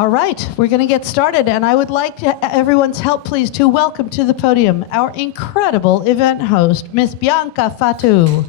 All right, we're going to get started, and I would like everyone's help, please, to welcome to the podium our incredible event host, Miss Bianca Fatou.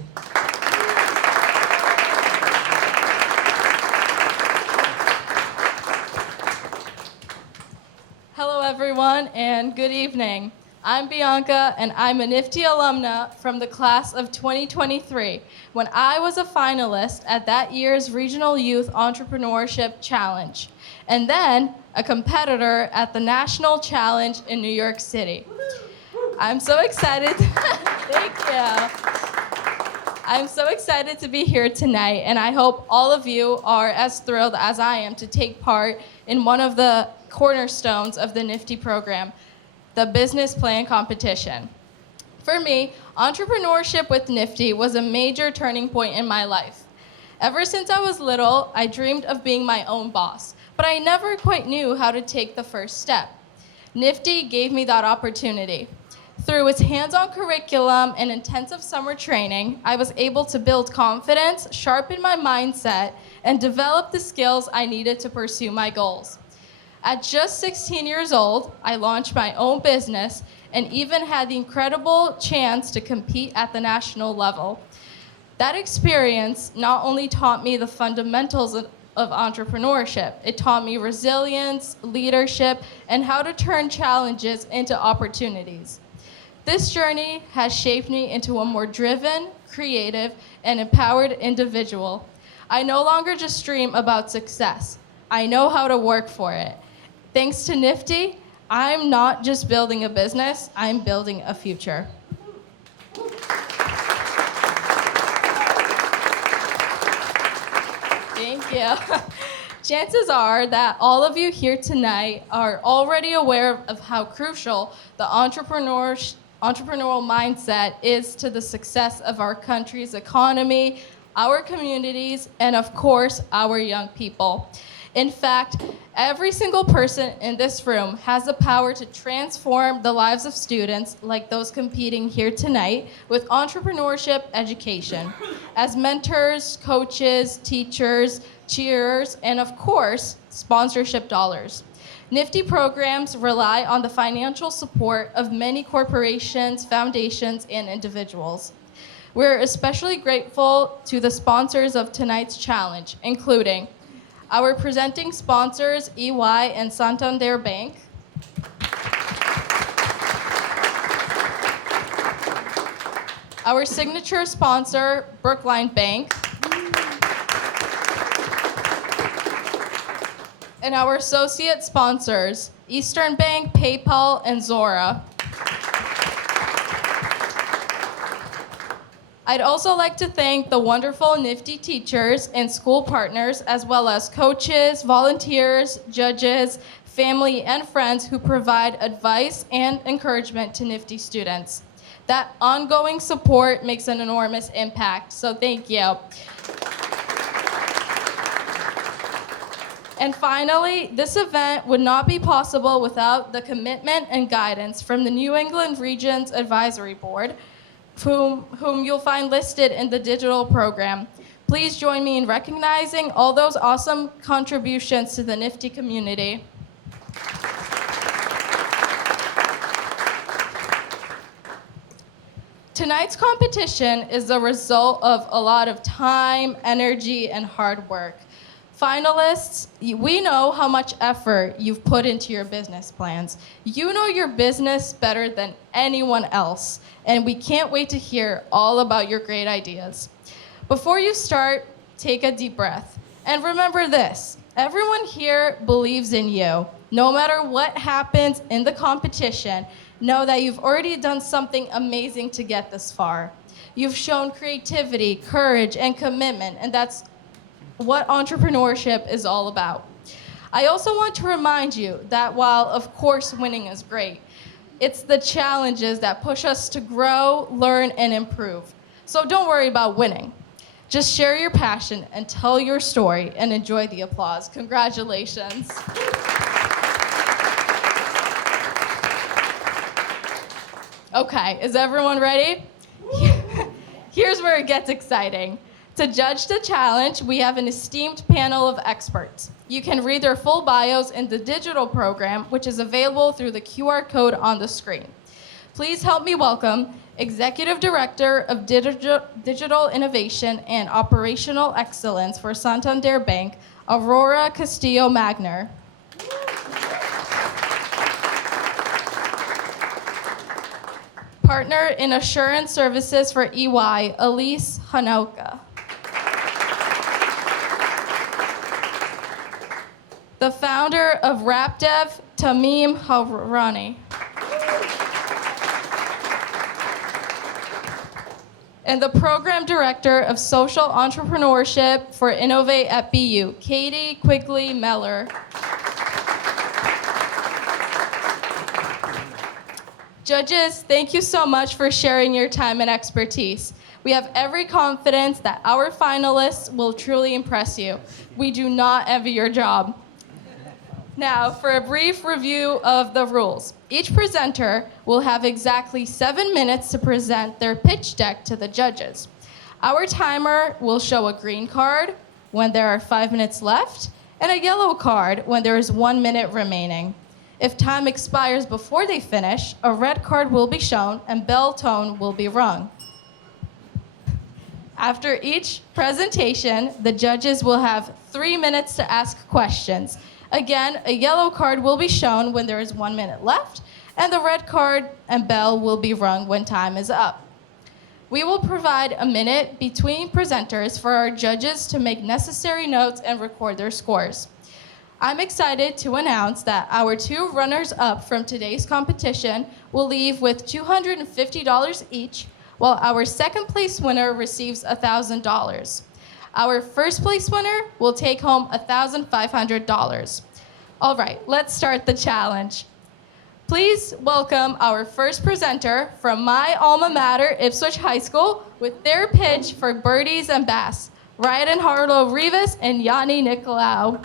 Hello, everyone, and good evening. I'm Bianca, and I'm a NFTE alumna from the class of 2023, when I was a finalist at that year's Regional Youth Entrepreneurship Challenge, and then a competitor at the National Challenge in New York City. I'm so excited. Thank you. I'm so excited to be here tonight, and I hope all of you are as thrilled as I am to take part in one of the cornerstones of the NFTE program, the business plan competition. For me, entrepreneurship with NFTE was a major turning point in my life. Ever since I was little, I dreamed of being my own boss, but I never quite knew how to take the first step. NFTE gave me that opportunity. Through its hands-on curriculum and intensive summer training, I was able to build confidence, sharpen my mindset, and develop the skills I needed to pursue my goals. At just 16 years old, I launched my own business and even had the incredible chance to compete at the national level. That experience not only taught me the fundamentals of entrepreneurship, it taught me resilience, leadership, and how to turn challenges into opportunities. This journey has shaped me into a more driven, creative, and empowered individual. I no longer just dream about success. I know how to work for it. Thanks to NFTE, I'm not just building a business, I'm building a future. Thank you. Chances are that all of you here tonight are already aware of how crucial the entrepreneurial mindset is to the success of our country's economy, our communities, and of course, our young people. In fact, every single person in this room has the power to transform the lives of students like those competing here tonight with entrepreneurship education as mentors, coaches, teachers, cheerers, and of course, sponsorship dollars. NFTE programs rely on the financial support of many corporations, foundations, and individuals. We're especially grateful to the sponsors of tonight's challenge, including our presenting sponsors, EY and Santander Bank. Our signature sponsor, Brookline Bank. And our associate sponsors, Eastern Bank, PayPal, and Zora. I'd also like to thank the wonderful NFTE teachers and school partners, as well as coaches, volunteers, judges, family, and friends who provide advice and encouragement to NFTE students. That ongoing support makes an enormous impact, so thank you. And finally, this event would not be possible without the commitment and guidance from the New England Region's Advisory Board, whom you'll find listed in the digital program. Please join me in recognizing all those awesome contributions to the NFTE community. Tonight's competition is the result of a lot of time, energy, and hard work. Finalists, we know how much effort you've put into your business plans. You know your business better than anyone else, and we can't wait to hear all about your great ideas. Before you start, take a deep breath. And remember this, everyone here believes in you. No matter what happens in the competition, know that you've already done something amazing to get this far. You've shown creativity, courage, and commitment, and that's what entrepreneurship is all about. I also want to remind you that while, of course, winning is great, it's the challenges that push us to grow, learn, and improve. So don't worry about winning. Just share your passion and tell your story and enjoy the applause. Congratulations. Okay, is everyone ready? Here's where it gets exciting. To judge the challenge, we have an esteemed panel of experts. You can read their full bios in the digital program, which is available through the QR code on the screen. Please help me welcome Executive Director of Digital Innovation and Operational Excellence for Santander Bank, Aurora Castillo-Magner. Partner in Assurance Services for EY, Elise Hanoka. The founder of RapDev, Tamim Harani. And the program director of social entrepreneurship for Innovate at BU, Katie Quigley Meller. Judges, thank you so much for sharing your time and expertise. We have every confidence that our finalists will truly impress you. We do not envy your job. Now, for a brief review of the rules. Each presenter will have exactly 7 minutes to present their pitch deck to the judges. Our timer will show a green card when there are 5 minutes left, and a yellow card when there is 1 minute remaining. If time expires before they finish, a red card will be shown and bell tone will be rung. After each presentation, the judges will have 3 minutes to ask questions. Again, a yellow card will be shown when there is 1 minute left, and the red card and bell will be rung when time is up. We will provide a minute between presenters for our judges to make necessary notes and record their scores. I'm excited to announce that our 2 runners-up from today's competition will leave with $250 each, while our second place winner receives $1,000. Our first place winner will take home $1,500. All right, let's start the challenge. Please welcome our first presenter from my alma mater, Ipswich High School, with their pitch for birdies and bass, Ryan Harlow Rivas and Yanni Nicolau.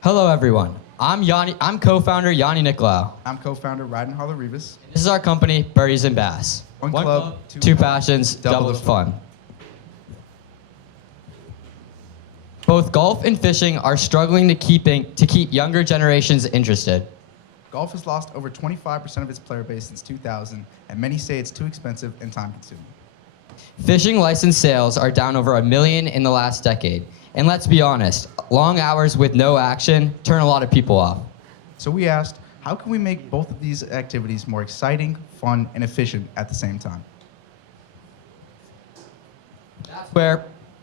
Hello, everyone. I'm co-founder Yanni Nicolau. I'm co-founder Ryan Harlow Rivas. This is our company, Birdies and Bass. One club, two passions, double the fun. Both golf and fishing are struggling to keep younger generations interested. Golf has lost over 25% of its player base since 2000, and many say it's too expensive and time-consuming. Fishing license sales are down over 1 million in the last decade. And let's be honest, long hours with no action turn a lot of people off. So we asked, how can we make both of these activities more exciting, fun, and efficient at the same time?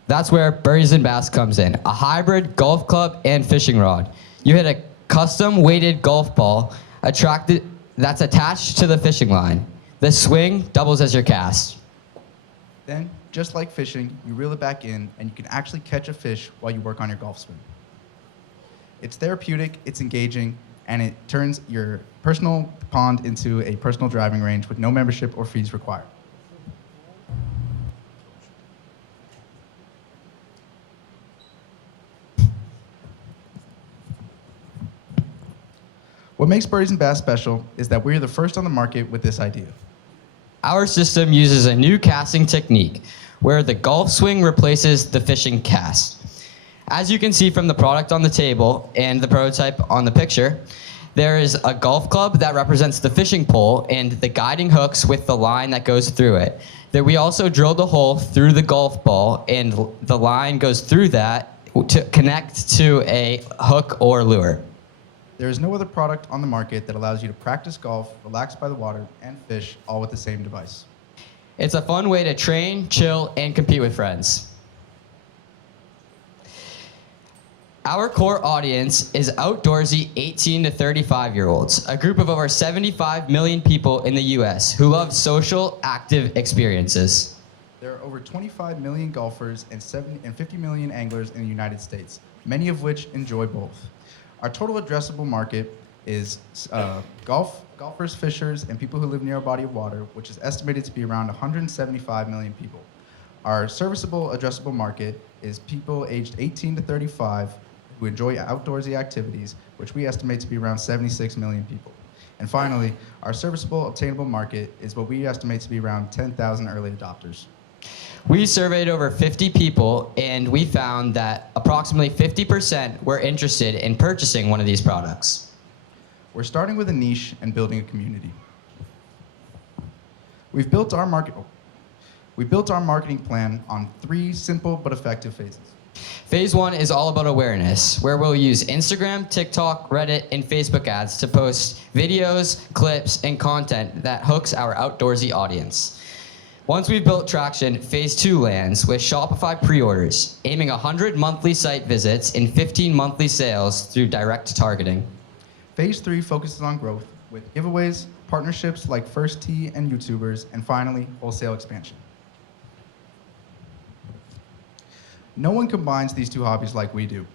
That's where Birdies and Bass comes in, a hybrid golf club and fishing rod. You hit a custom weighted golf ball that's attached to the fishing line. The swing doubles as your cast. Then, just like fishing, you reel it back in, and you can actually catch a fish while you work on your golf swing. It's therapeutic, it's engaging, and it turns your personal pond into a personal driving range with no membership or fees required. What makes Birdies and Bass special is that we're the first on the market with this idea. Our system uses a new casting technique where the golf swing replaces the fishing cast. As you can see from the product on the table and the prototype on the picture, there is a golf club that represents the fishing pole and the guiding hooks with the line that goes through it. That we also drilled a hole through the golf ball and the line goes through that to connect to a hook or lure. There is no other product on the market that allows you to practice golf, relax by the water, and fish all with the same device. It's a fun way to train, chill, and compete with friends. Our core audience is outdoorsy 18 to 35-year-olds, a group of over 75 million people in the US who love social, active experiences. There are over 25 million golfers and 50 million anglers in the United States, many of which enjoy both. Our total addressable market is golfers, fishers, and people who live near a body of water, which is estimated to be around 175 million people. Our serviceable addressable market is people aged 18 to 35 who enjoy outdoorsy activities, which we estimate to be around 76 million people. And finally, our serviceable obtainable market is what we estimate to be around 10,000 early adopters. We surveyed over 50 people, and we found that approximately 50% were interested in purchasing one of these products. We're starting with a niche and building a community. We built our marketing plan on 3 simple but effective phases. Phase 1 is all about awareness, where we'll use Instagram, TikTok, Reddit, and Facebook ads to post videos, clips, and content that hooks our outdoorsy audience. Once we've built traction, Phase 2 lands with Shopify pre-orders, aiming 100 monthly site visits and 15 monthly sales through direct targeting. Phase 3 focuses on growth with giveaways, partnerships like First Tee and YouTubers, and finally, wholesale expansion. No one combines these 2 hobbies like we do.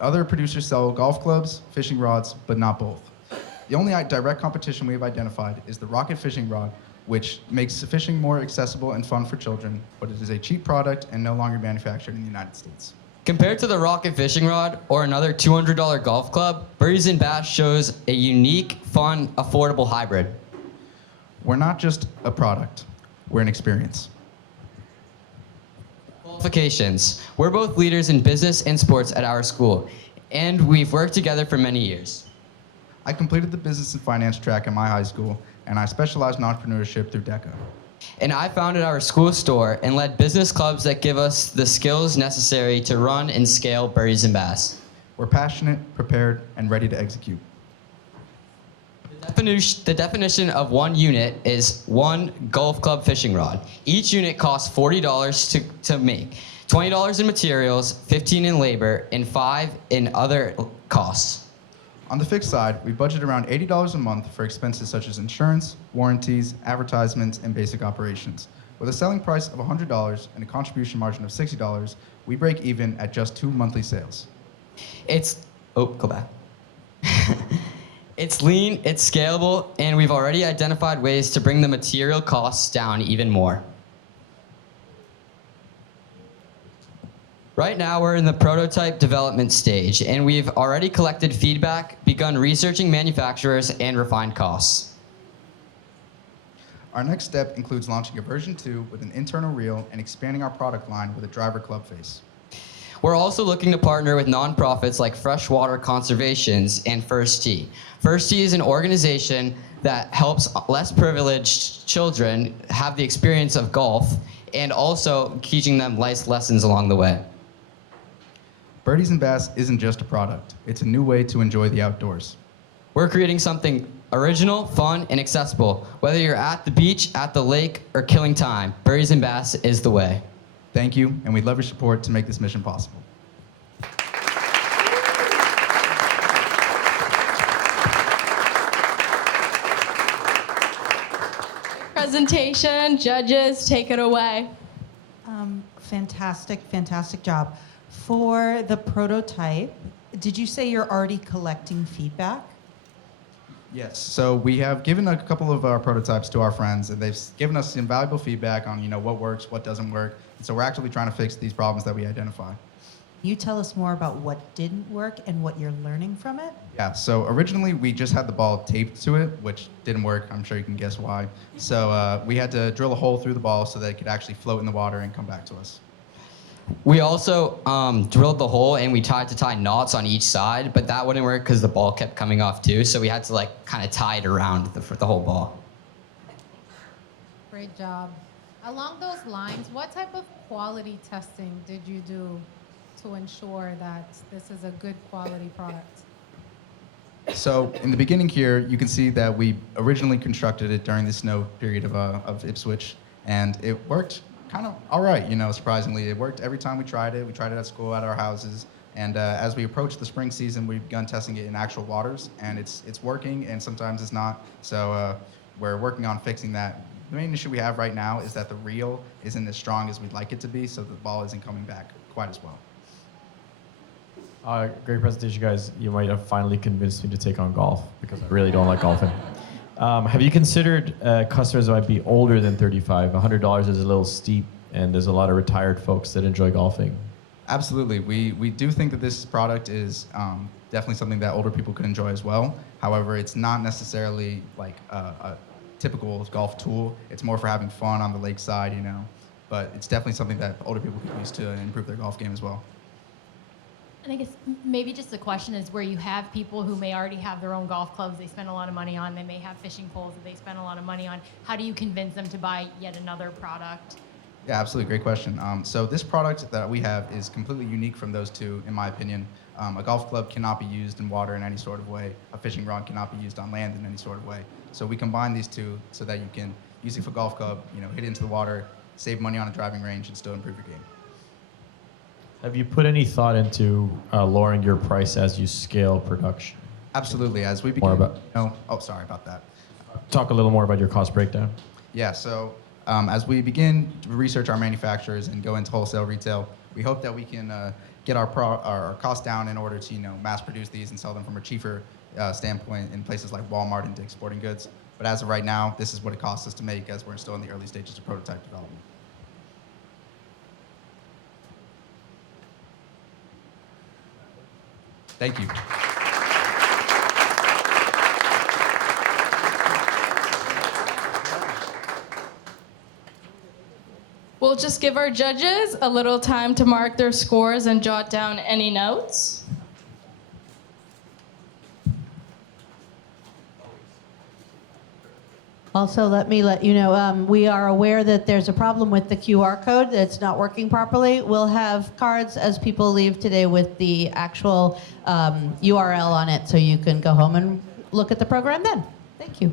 Other producers sell golf clubs, fishing rods, but not both. The only direct competition we have identified is the rocket fishing rod, which makes fishing more accessible and fun for children, but it is a cheap product and no longer manufactured in the United States. Compared to the rocket fishing rod or another $200 golf club, Birdies and Bass shows a unique, fun, affordable hybrid. We're not just a product, we're an experience. Qualifications. We're both leaders in business and sports at our school, and we've worked together for many years. I completed the business and finance track at my high school, and I specialized in entrepreneurship through DECA. And I founded our school store and led business clubs that give us the skills necessary to run and scale Birdies and Bass. We're passionate, prepared, and ready to execute. The definition of one unit is one golf club fishing rod. Each unit costs $40 to make, $20 in materials, $15 in labor, and $5 in other costs. On the fixed side, we budget around $80 a month for expenses such as insurance, warranties, advertisements, and basic operations. With a selling price of $100 and a contribution margin of $60, we break even at just 2 monthly sales. Go back. It's lean, it's scalable, and we've already identified ways to bring the material costs down even more. Right now, we're in the prototype development stage, and we've already collected feedback, begun researching manufacturers, and refined costs. Our next step includes launching a version 2 with an internal reel and expanding our product line with a driver club face. We're also looking to partner with nonprofits like Freshwater Conservations and First Tee. First Tee is an organization that helps less privileged children have the experience of golf and also teaching them life lessons along the way. Birdies and Bass isn't just a product. It's a new way to enjoy the outdoors. We're creating something original, fun, and accessible. Whether you're at the beach, at the lake, or killing time, Birdies and Bass is the way. Thank you, and we'd love your support to make this mission possible. Presentation, judges, take it away. Fantastic job. For the prototype, did you say you're already collecting feedback? Yes, so we have given a couple of our prototypes to our friends, and they've given us some valuable feedback on what works, what doesn't work. And so we're actively trying to fix these problems that we identify. Can you tell us more about what didn't work and what you're learning from it? Yeah, so originally we just had the ball taped to it, which didn't work. I'm sure you can guess why. So we had to drill a hole through the ball so that it could actually float in the water and come back to us. We also drilled the hole and we tried to tie knots on each side, but that wouldn't work because the ball kept coming off too. So we had to kind of tie it around the whole ball. Great job. Along those lines, what type of quality testing did you do to ensure that this is a good quality product? So in the beginning here, you can see that we originally constructed it during the snow period of Ipswich, and it worked kind of all right, surprisingly. It worked every time we tried it. We tried it at school, at our houses, and as we approach the spring season, we've begun testing it in actual waters, and it's working, and sometimes it's not. So we're working on fixing that. The main issue we have right now is that the reel isn't as strong as we'd like it to be, so the ball isn't coming back quite as well. Great presentation, guys. You might have finally convinced me to take on golf because I really don't like golfing. Have you considered customers that might be older than 35? $100 is a little steep, and there's a lot of retired folks that enjoy golfing. Absolutely. We do think that this product is definitely something that older people could enjoy as well. However, it's not necessarily like a typical golf tool. It's more for having fun on the lakeside, you know. But it's definitely something that older people could use to improve their golf game as well. I think it's maybe just the question is where you have people who may already have their own golf clubs they spend a lot of money on. They may have fishing poles that they spend a lot of money on. How do you convince them to buy yet another product? Yeah, absolutely. Great question. So this product that we have is completely unique from those two, in my opinion. A golf club cannot be used in water in any sort of way. A fishing rod cannot be used on land in any sort of way. So we combine these two so that you can use it for golf club, you know, hit into the water, save money on a driving range, and still improve your game. Have you put any thought into lowering your price as you scale production? Absolutely. As we begin, sorry about that. Talk a little more about your cost breakdown. Yeah. So as we begin to research our manufacturers and go into wholesale retail, we hope that we can get our cost down in order to mass produce these and sell them from a cheaper standpoint in places like Walmart and Dick's Sporting Goods. But as of right now, this is what it costs us to make, as we're still in the early stages of prototype development. Thank you. We'll just give our judges a little time to mark their scores and jot down any notes. Also, let me let you know, we are aware that there's a problem with the QR code that's not working properly. We'll have cards as people leave today with the actual URL on it, so you can go home and look at the program then. Thank you.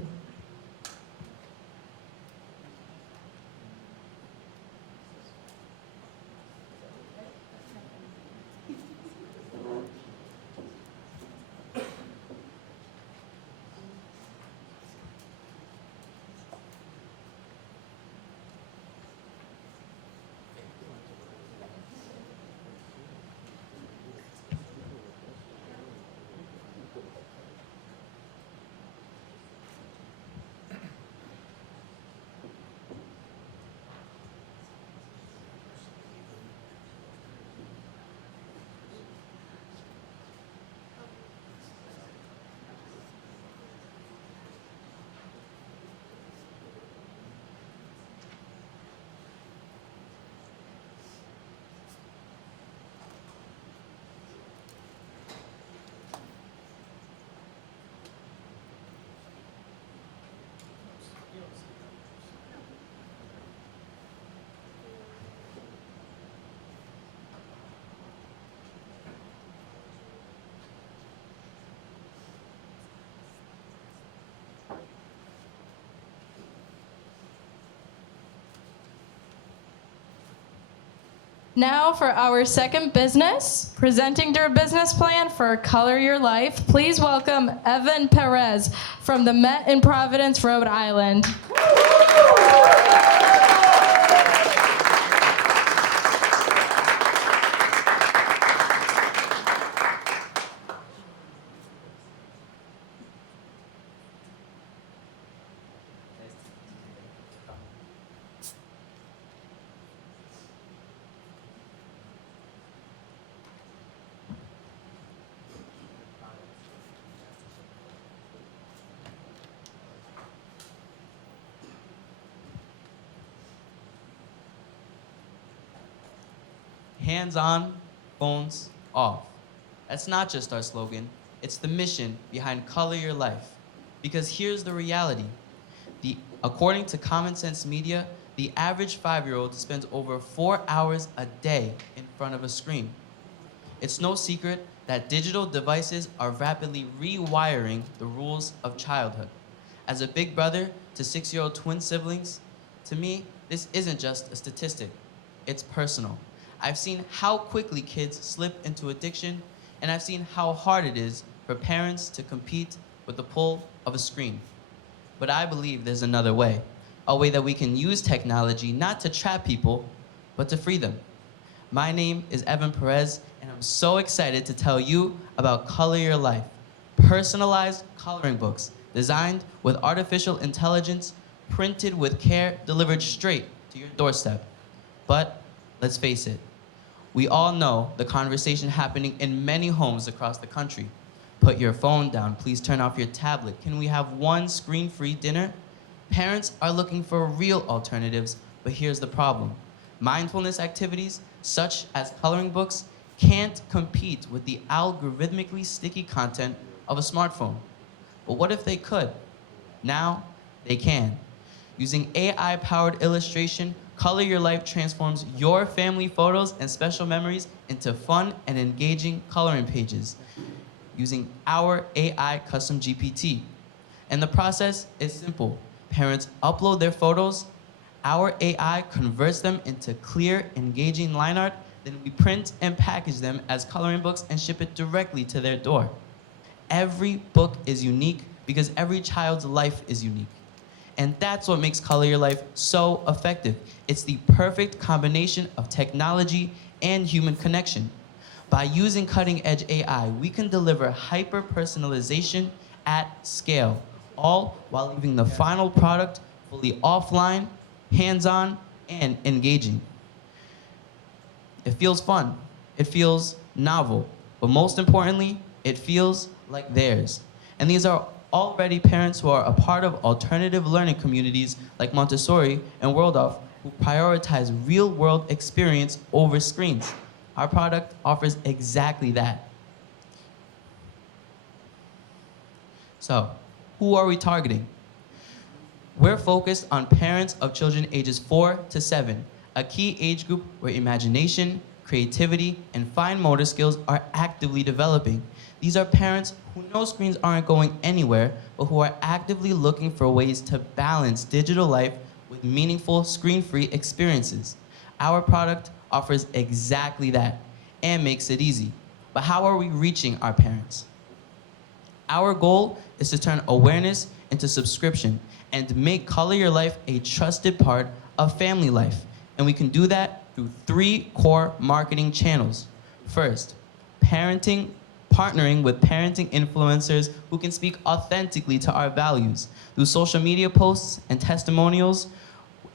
Now for our second business, presenting their business plan for Color Your Life. Please welcome Evan Perez from the Met in Providence, Rhode Island. Hands on, phones off. That's not just our slogan, it's the mission behind Color Your Life. Because here's the reality. According to Common Sense Media, the average 5-year-old spends over 4 hours a day in front of a screen. It's no secret that digital devices are rapidly rewiring the rules of childhood. As a big brother to 6-year-old twin siblings, to me, this isn't just a statistic, it's personal. I've seen how quickly kids slip into addiction, and I've seen how hard it is for parents to compete with the pull of a screen. But I believe there's another way, a way that we can use technology not to trap people, but to free them. My name is Evan Perez, and I'm so excited to tell you about Color Your Life, personalized coloring books designed with artificial intelligence, printed with care, delivered straight to your doorstep. But let's face it, we all know the conversation happening in many homes across the country. Put your phone down, please turn off your tablet. Can we have one screen-free dinner? Parents are looking for real alternatives, but here's the problem. Mindfulness activities, such as coloring books, can't compete with the algorithmically sticky content of a smartphone. But what if they could? Now, they can. Using AI-powered illustration, Color Your Life transforms your family photos and special memories into fun and engaging coloring pages using our AI custom GPT. And the process is simple. Parents upload their photos, our AI converts them into clear, engaging line art, then we print and package them as coloring books and ship it directly to their door. Every book is unique because every child's life is unique. And that's what makes Color Your Life so effective. It's the perfect combination of technology and human connection. By using cutting-edge AI, we can deliver hyper-personalization at scale, all while leaving the final product fully offline, hands-on, and engaging. It feels fun, it feels novel, but most importantly, it feels like theirs. And these are already parents who are a part of alternative learning communities like Montessori and Waldorf who prioritize real-world experience over screens. Our product offers exactly that. So, who are we targeting? We're focused on parents of children ages 4 to 7, a key age group where imagination, creativity, and fine motor skills are actively developing. These are parents who know screens aren't going anywhere, but who are actively looking for ways to balance digital life with meaningful screen-free experiences. Our product offers exactly that and makes it easy. But how are we reaching our parents? Our goal is to turn awareness into subscription and make Color Your Life a trusted part of family life. And we can do that through 3 core marketing channels. First, partnering with parenting influencers who can speak authentically to our values. Through social media posts and testimonials,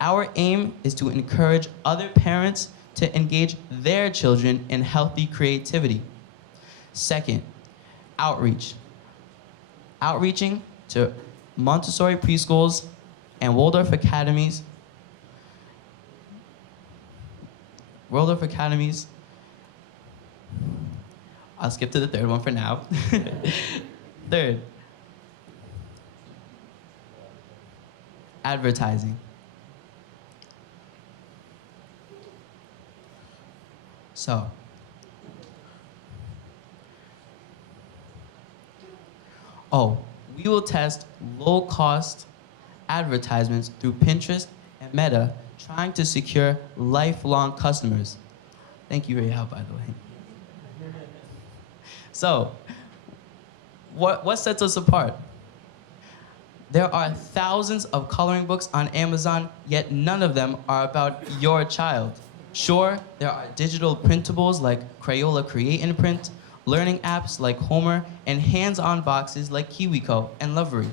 our aim is to encourage other parents to engage their children in healthy creativity. Second, outreach. Outreaching to Montessori preschools and Waldorf academies. I'll skip to the third one for now. Third, advertising. So, we will test low-cost advertisements through Pinterest and Meta, trying to secure lifelong customers. Thank you for your help, by the way. So, what sets us apart? There are thousands of coloring books on Amazon, yet none of them are about your child. Sure, there are digital printables like Crayola Create and Print, learning apps like Homer, and hands-on boxes like KiwiCo and Lovery.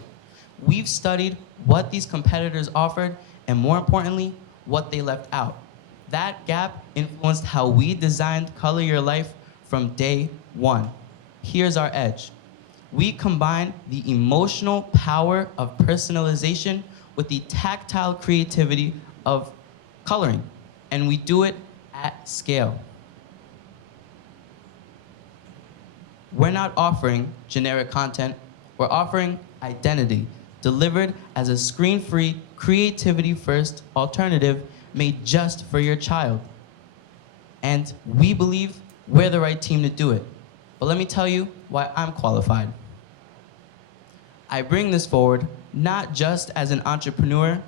We've studied what these competitors offered, and more importantly, what they left out. That gap influenced how we designed Color Your Life from day one. Here's our edge. We combine the emotional power of personalization with the tactile creativity of coloring, and we do it at scale. We're not offering generic content, we're offering identity, delivered as a screen-free, creativity-first alternative made just for your child. And we believe we're the right team to do it. But let me tell you why I'm qualified. I bring this forward not just as an entrepreneur,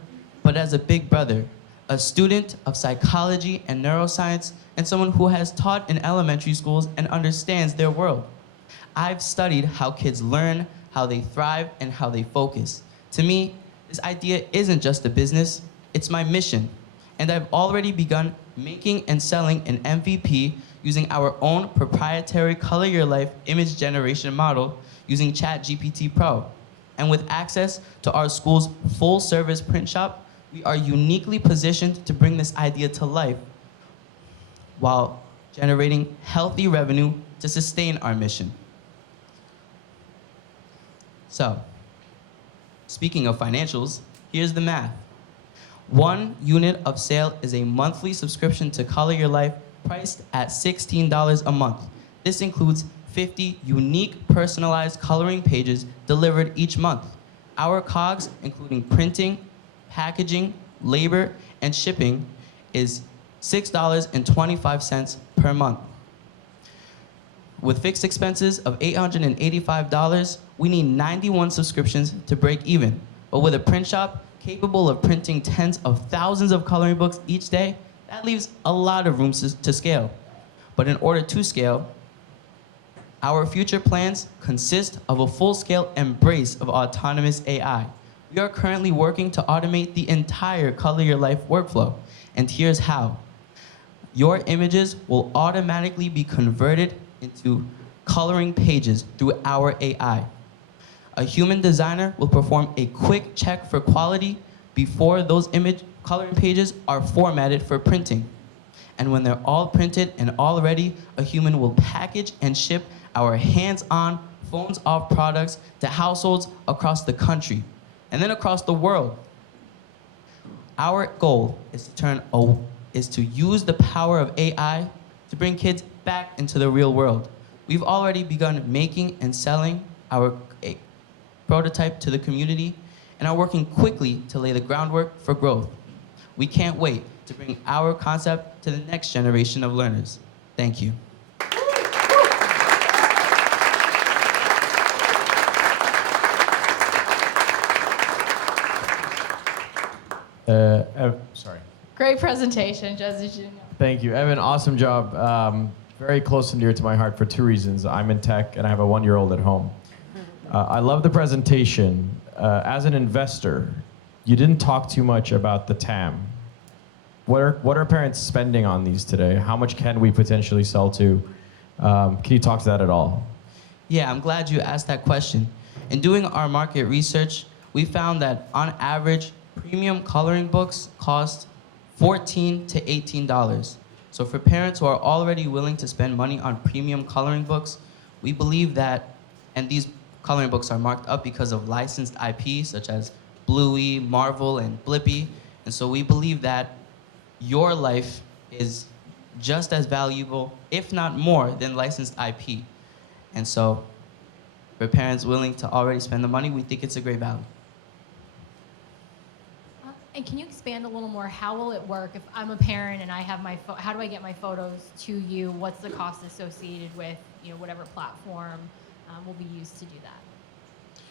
but as a big brother, a student of psychology and neuroscience, and someone who has taught in elementary schools and understands their world. I've studied how kids learn, how they thrive, and how they focus. To me, this idea isn't just a business, it's my mission. And I've already begun making and selling an MVP using our own proprietary Color Your Life image generation model using ChatGPT Pro. And with access to our school's full-service print shop, we are uniquely positioned to bring this idea to life while generating healthy revenue to sustain our mission. So, speaking of financials, here's the math. 1 unit of sale is a monthly subscription to Color Your Life priced at $16 a month. This includes 50 unique personalized coloring pages delivered each month. Our COGS, including printing, packaging, labor, and shipping, is $6.25 per month. With fixed expenses of $885, we need 91 subscriptions to break even. But with a print shop capable of printing tens of thousands of coloring books each day, that leaves a lot of room to scale. But in order to scale, our future plans consist of a full-scale embrace of autonomous AI. We are currently working to automate the entire Color Your Life workflow, and here's how. Your images will automatically be converted into coloring pages through our AI. A human designer will perform a quick check for quality before those image coloring pages are formatted for printing. And when they're all printed and all ready, a human will package and ship our hands-on, phones-off products to households across the country and then across the world. Our goal is to use the power of AI to bring kids back into the real world. We've already begun making and selling our prototype to the community and are working quickly to lay the groundwork for growth. We can't wait to bring our concept to the next generation of learners. Thank you. Sorry. Great presentation, Jesse Jr. Thank you, Evan. Awesome job. Very close and dear to my heart for 2 reasons. I'm in tech and I have a 1-year-old at home. I love the presentation. As an investor, you didn't talk too much about the TAM. What are parents spending on these today? How much can we potentially sell to? Can you talk to that at all? Yeah, I'm glad you asked that question. In doing our market research, we found that on average, premium coloring books cost $14 to $18. So for parents who are already willing to spend money on premium coloring books, we believe that, and these coloring books are marked up because of licensed IP such as Bluey, Marvel, and Blippi. And so we believe that your life is just as valuable, if not more, than licensed IP. And so for parents willing to already spend the money, we think it's a great value. And can you expand a little more? How will it work if I'm a parent and I have how do I get my photos to you? What's the cost associated with whatever platform will be used to do that?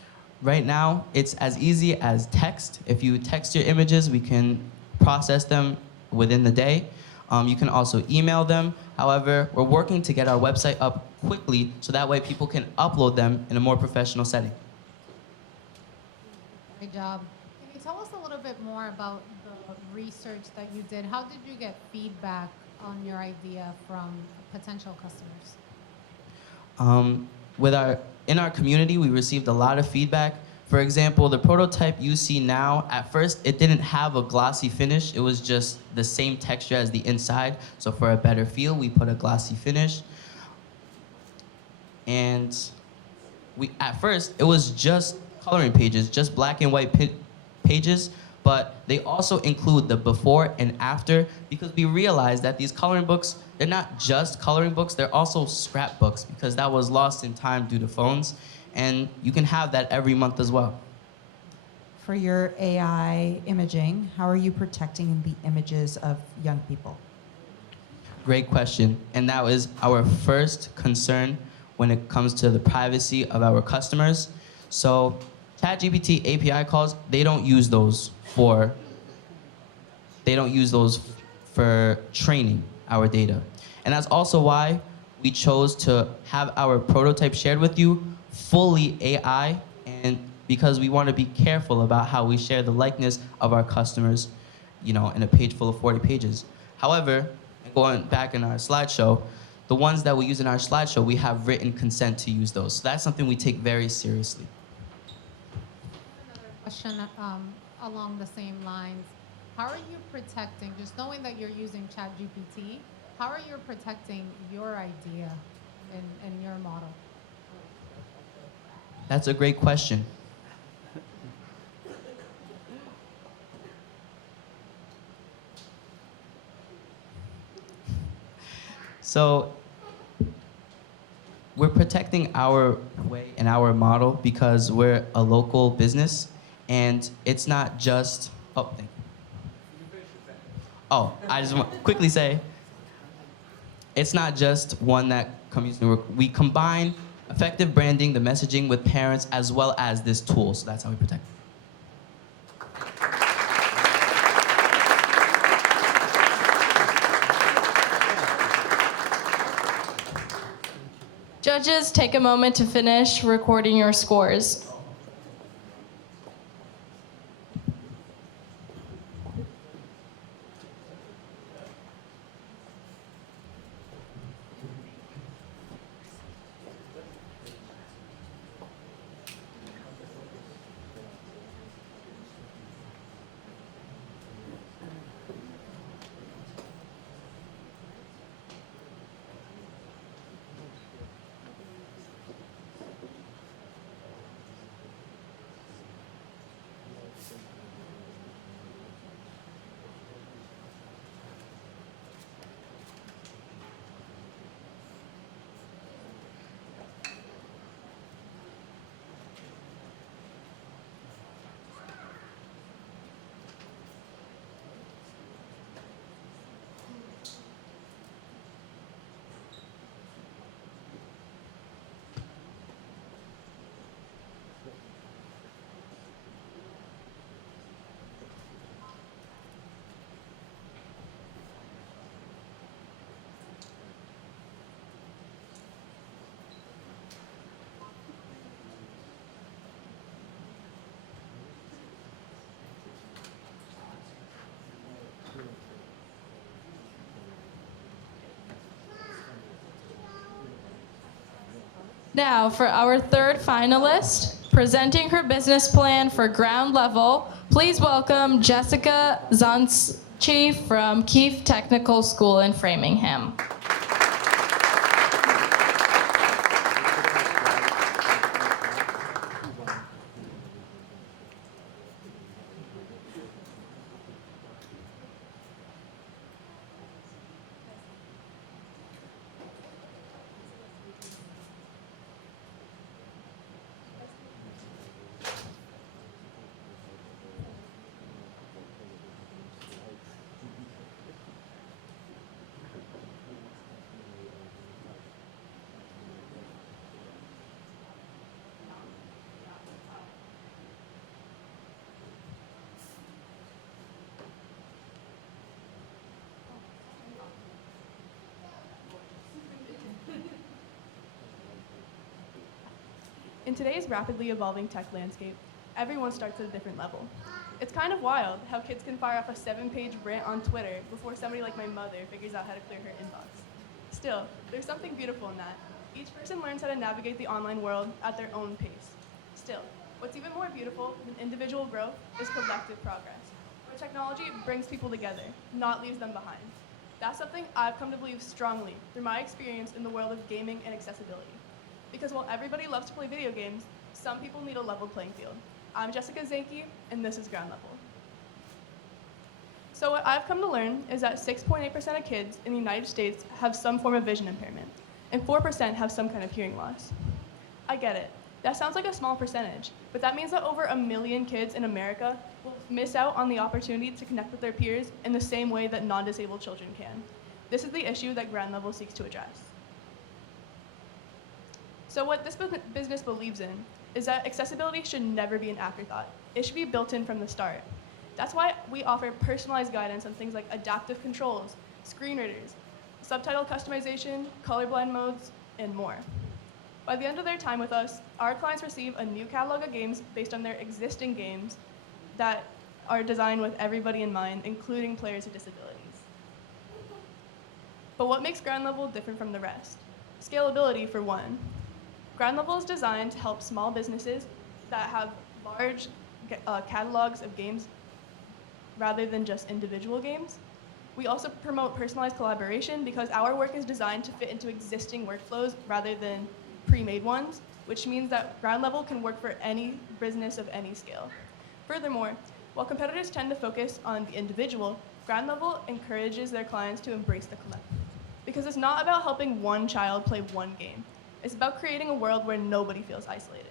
Right now, it's as easy as text. If you text your images, we can process them within the day. You can also email them. However, we're working to get our website up quickly so that way people can upload them in a more professional setting. Great job. Can you tell us a little bit more about the research that you did? How did you get feedback on your idea from potential customers? In our community, we received a lot of feedback. For example, the prototype you see now, at first, it didn't have a glossy finish. It was just the same texture as the inside. So for a better feel, we put a glossy finish. And at first, it was just coloring pages, just black and white pages, but they also include the before and after because we realized that these coloring books, they're not just coloring books, they're also scrapbooks because that was lost in time due to phones. And you can have that every month as well. For your AI imaging, how are you protecting the images of young people? Great question. And that was our first concern when it comes to the privacy of our customers. So ChatGPT API calls, they don't use those for training our data. And that's also why we chose to have our prototype shared with you fully AI, and because we want to be careful about how we share the likeness of our customers. in a page full of 40 pages. However, going back in our slideshow, the ones that we use in our slideshow, we have written consent to use those. So that's something we take very seriously. Question along the same lines. How are you protecting, just knowing that you're using ChatGPT, how are you protecting your idea and your model? That's a great question. So we're protecting our way and our model because we're a local business, and it's not just, oh, thank you. Oh, I just want to quickly say, it's not just one that comes using. We combine effective branding, the messaging with parents, as well as this tool. So that's how we protect it. Judges, take a moment to finish recording your scores. Now, for our third finalist, presenting her business plan for ground level, please welcome Jessica Zonschi from Keefe Technical School in Framingham. In today's rapidly evolving tech landscape, everyone starts at a different level. It's kind of wild how kids can fire off a 7-page rant on Twitter before somebody like my mother figures out how to clear her inbox. Still, there's something beautiful in that. Each person learns how to navigate the online world at their own pace. Still, what's even more beautiful than individual growth is collective progress, where technology brings people together, not leaves them behind. That's something I've come to believe strongly through my experience in the world of gaming and accessibility. Because while everybody loves to play video games, some people need a level playing field. I'm Jessica Zanke, and this is Ground Level. So what I've come to learn is that 6.8% of kids in the United States have some form of vision impairment, and 4% have some kind of hearing loss. I get it. That sounds like a small percentage, but that means that over 1 million kids in America will miss out on the opportunity to connect with their peers in the same way that non-disabled children can. This is the issue that Ground Level seeks to address. So what this business believes in is that accessibility should never be an afterthought. It should be built in from the start. That's why we offer personalized guidance on things like adaptive controls, screen readers, subtitle customization, colorblind modes, and more. By the end of their time with us, our clients receive a new catalog of games based on their existing games that are designed with everybody in mind, including players with disabilities. But what makes ground level different from the rest? Scalability, for one. Ground level is designed to help small businesses that have large catalogs of games rather than just individual games. We also promote personalized collaboration because our work is designed to fit into existing workflows rather than pre-made ones, which means that ground level can work for any business of any scale. Furthermore, while competitors tend to focus on the individual, ground level encourages their clients to embrace the collective. Because it's not about helping one child play one game. It's about creating a world where nobody feels isolated.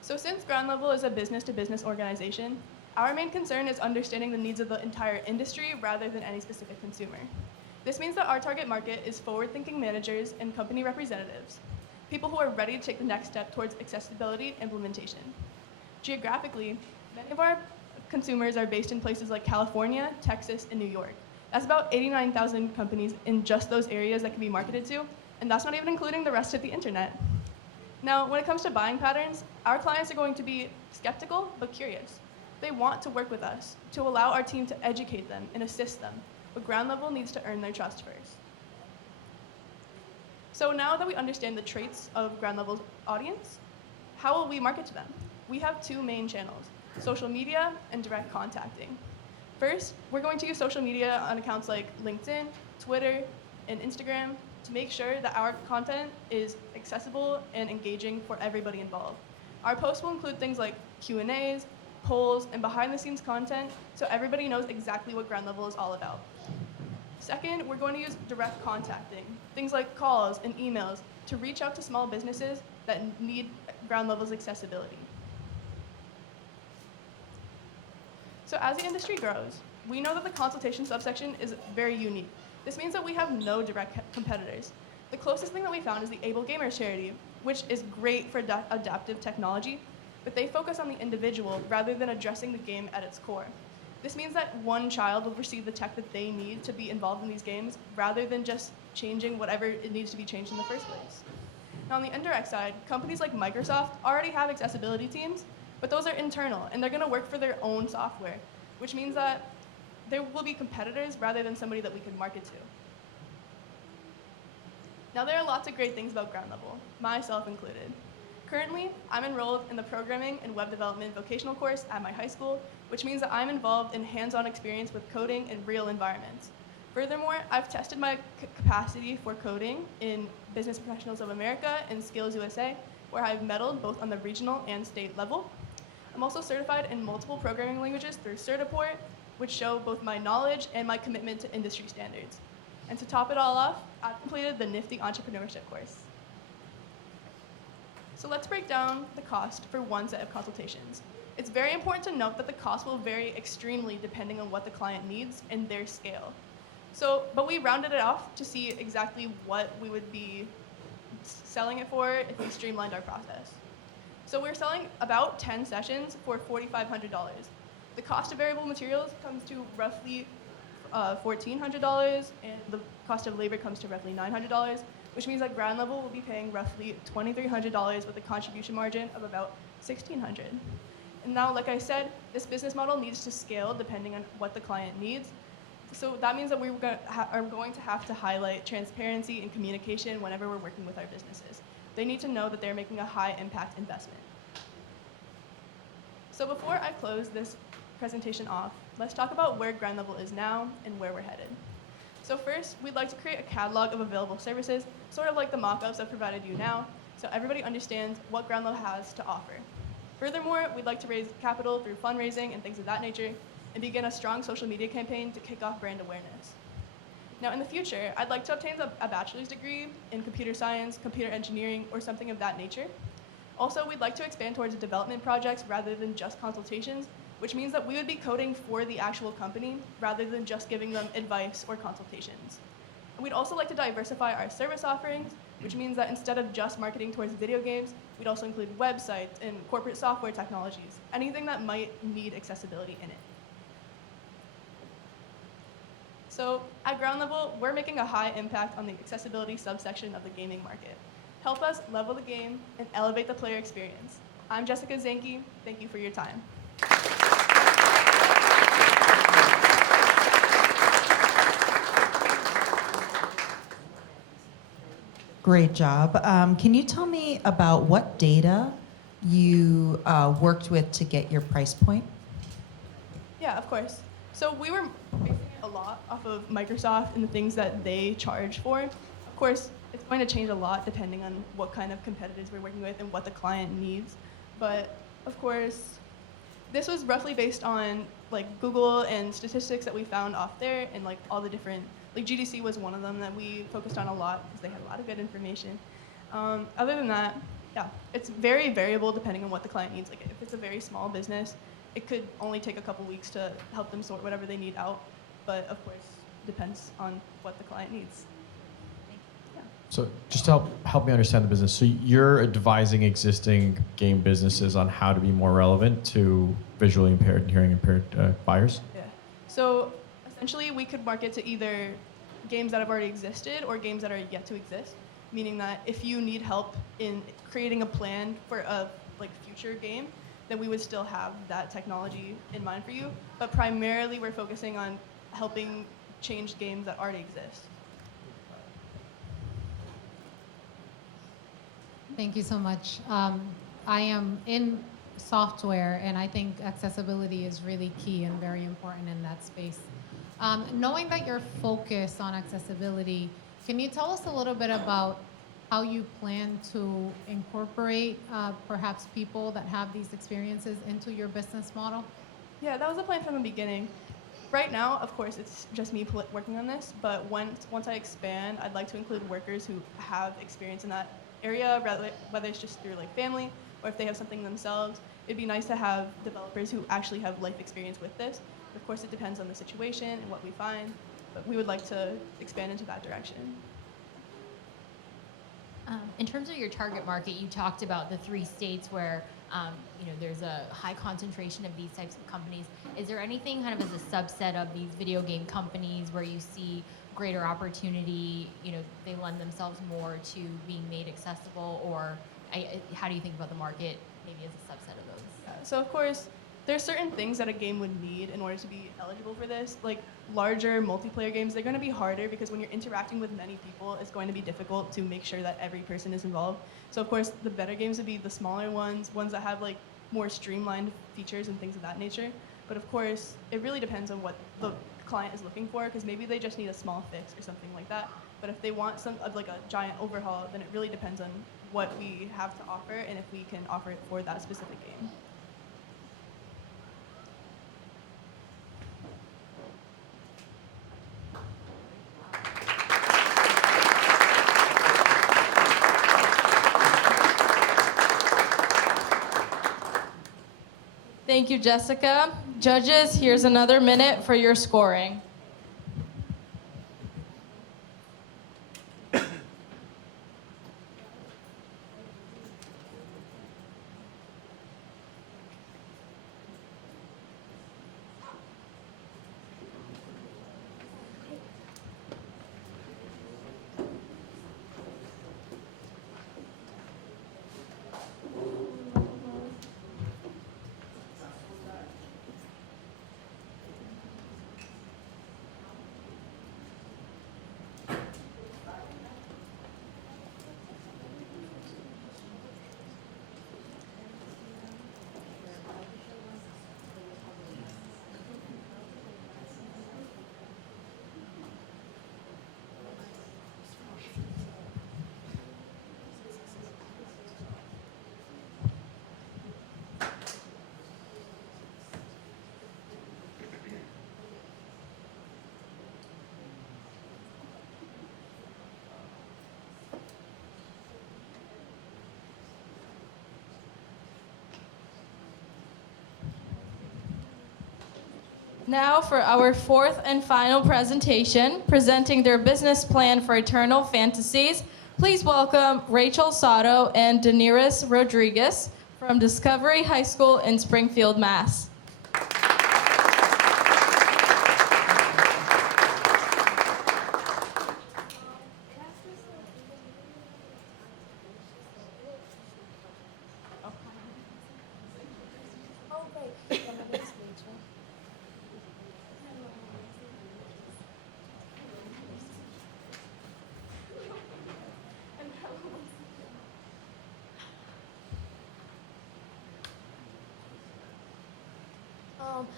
So since ground level is a business-to-business organization, our main concern is understanding the needs of the entire industry rather than any specific consumer. This means that our target market is forward-thinking managers and company representatives, people who are ready to take the next step towards accessibility implementation. Geographically, many of our consumers are based in places like California, Texas, and New York. That's about 89,000 companies in just those areas that can be marketed to, and that's not even including the rest of the internet. Now, when it comes to buying patterns, our clients are going to be skeptical but curious. They want to work with us to allow our team to educate them and assist them, but ground level needs to earn their trust first. So now that we understand the traits of ground level's audience, how will we market to them? We have two main channels, social media and direct contacting. First, we're going to use social media on accounts like LinkedIn, Twitter, and Instagram to make sure that our content is accessible and engaging for everybody involved. Our posts will include things like Q&As, polls, and behind-the-scenes content so everybody knows exactly what ground level is all about. Second, we're going to use direct contacting, things like calls and emails to reach out to small businesses that need ground level's accessibility. So as the industry grows, we know that the consultation subsection is very unique. This means that we have no direct competitors. The closest thing that we found is the Able Gamers charity, which is great for adaptive technology, but they focus on the individual rather than addressing the game at its core. This means that one child will receive the tech that they need to be involved in these games rather than just changing whatever it needs to be changed in the first place. Now on the indirect side, companies like Microsoft already have accessibility teams, but those are internal and they're gonna work for their own software, which means that there will be competitors rather than somebody that we can market to. Now there are lots of great things about ground level, myself included. Currently, I'm enrolled in the Programming and Web Development vocational course at my high school, which means that I'm involved in hands-on experience with coding in real environments. Furthermore, I've tested my capacity for coding in Business Professionals of America and Skills USA, where I've medaled both on the regional and state level. I'm also certified in multiple programming languages through Certiport, which show both my knowledge and my commitment to industry standards. And to top it all off, I've completed the nifty Entrepreneurship course. So let's break down the cost for one set of consultations. It's very important to note that the cost will vary extremely depending on what the client needs and their scale. But we rounded it off to see exactly what we would be selling it for if we streamlined our process. So we're selling about 10 sessions for $4,500. The cost of variable materials comes to roughly $1,400, and the cost of labor comes to roughly $900, which means that ground level will be paying roughly $2,300 with a contribution margin of about $1,600. And now, like I said, this business model needs to scale depending on what the client needs. So that means that we are going to have to highlight transparency and communication whenever we're working with our businesses. They need to know that they're making a high impact investment. So before I close this presentation off, let's talk about where ground level is now and where we're headed. So first, we'd like to create a catalog of available services, sort of like the mock-ups I've provided you now, so everybody understands what ground level has to offer. Furthermore, we'd like to raise capital through fundraising and things of that nature, and begin a strong social media campaign to kick off brand awareness. Now in the future, I'd like to obtain a bachelor's degree in computer science, computer engineering, or something of that nature. Also, we'd like to expand towards development projects rather than just consultations, which means that we would be coding for the actual company rather than just giving them advice or consultations. And we'd also like to diversify our service offerings, which means that instead of just marketing towards video games, we'd also include websites and corporate software technologies, anything that might need accessibility in it. So at ground level, we're making a high impact on the accessibility subsection of the gaming market. Help us level the game and elevate the player experience. I'm Jessica Zanke. Thank you for your time. Great job. Can you tell me about what data you worked with to get your price point? Yeah, of course. So we were basing it a lot off of Microsoft and the things that they charge for. Of course, it's going to change a lot depending on what kind of competitors we're working with and what the client needs. But of course, this was roughly based on like Google and statistics that we found off there, and like all the different, like GDC was one of them that we focused on a lot because they had a lot of good information. Other than that, yeah, it's very variable depending on what the client needs. Like if it's a very small business, it could only take a couple weeks to help them sort whatever they need out. But of course, depends on what the client needs. So just to help me understand the business, so you're advising existing game businesses on how to be more relevant to visually impaired and hearing impaired buyers? Yeah. So essentially, we could market to either games that have already existed or games that are yet to exist. Meaning that if you need help in creating a plan for a like future game, then we would still have that technology in mind for you. But primarily, we're focusing on helping change games that already exist. Thank you so much. I am in software, and I think accessibility is really key and very important in that space. Knowing that you're focused on accessibility, can you tell us a little bit about how you plan to incorporate perhaps people that have these experiences into your business model? Yeah, that was the plan from the beginning. Right now, of course, it's just me working on this, but once I expand, I'd like to include workers who have experience in that area, whether it's just through like family or if they have something themselves. It'd be nice to have developers who actually have life experience with this. But of course, it depends on the situation and what we find, but we would like to expand into that direction. In terms of your target market, you talked about the 3 states where there's a high concentration of these types of companies. Is there anything kind of as a subset of these video game companies where you see greater opportunity, they lend themselves more to being made accessible, or how do you think about the market maybe as a subset of those? Yeah, so of course, there's certain things that a game would need in order to be eligible for this. Like larger multiplayer games, they're going to be harder because when you're interacting with many people, it's going to be difficult to make sure that every person is involved. So of course, the better games would be the smaller ones that have like more streamlined features and things of that nature. But of course, it really depends on what the client is looking for, because maybe they just need a small fix or something like that. But if they want like a giant overhaul, then it really depends on what we have to offer and if we can offer it for that specific game. Thank you, Jessica. Judges, here's another minute for your scoring. Now for our 4th and final presentation, presenting their business plan for Eternal Fantasies, please welcome Rachel Sato and Daenerys Rodriguez from Discovery High School in Springfield, Mass.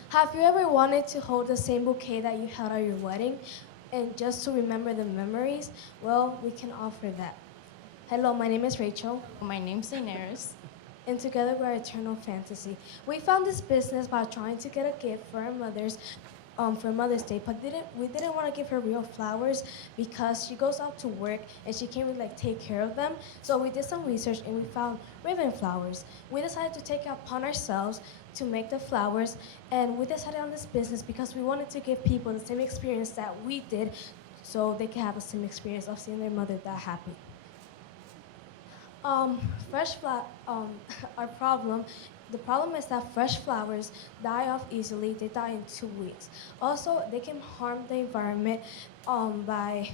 Have you ever wanted to hold the same bouquet that you held at your wedding and just to remember the memories? Well, we can offer that. Hello, my name is Rachel. My name's Daenerys. And together we're Eternal Fantasy. We found this business by trying to get a gift for our mothers for Mother's Day, but we didn't want to give her real flowers because she goes out to work and she can't really like take care of them. So we did some research and we found ribbon flowers. We decided to take it upon ourselves to make the flowers, and we decided on this business because we wanted to give people the same experience that we did, so they can have the same experience of seeing their mother that happy. The problem is that fresh flowers die off easily. They die in 2 weeks. Also, they can harm the environment by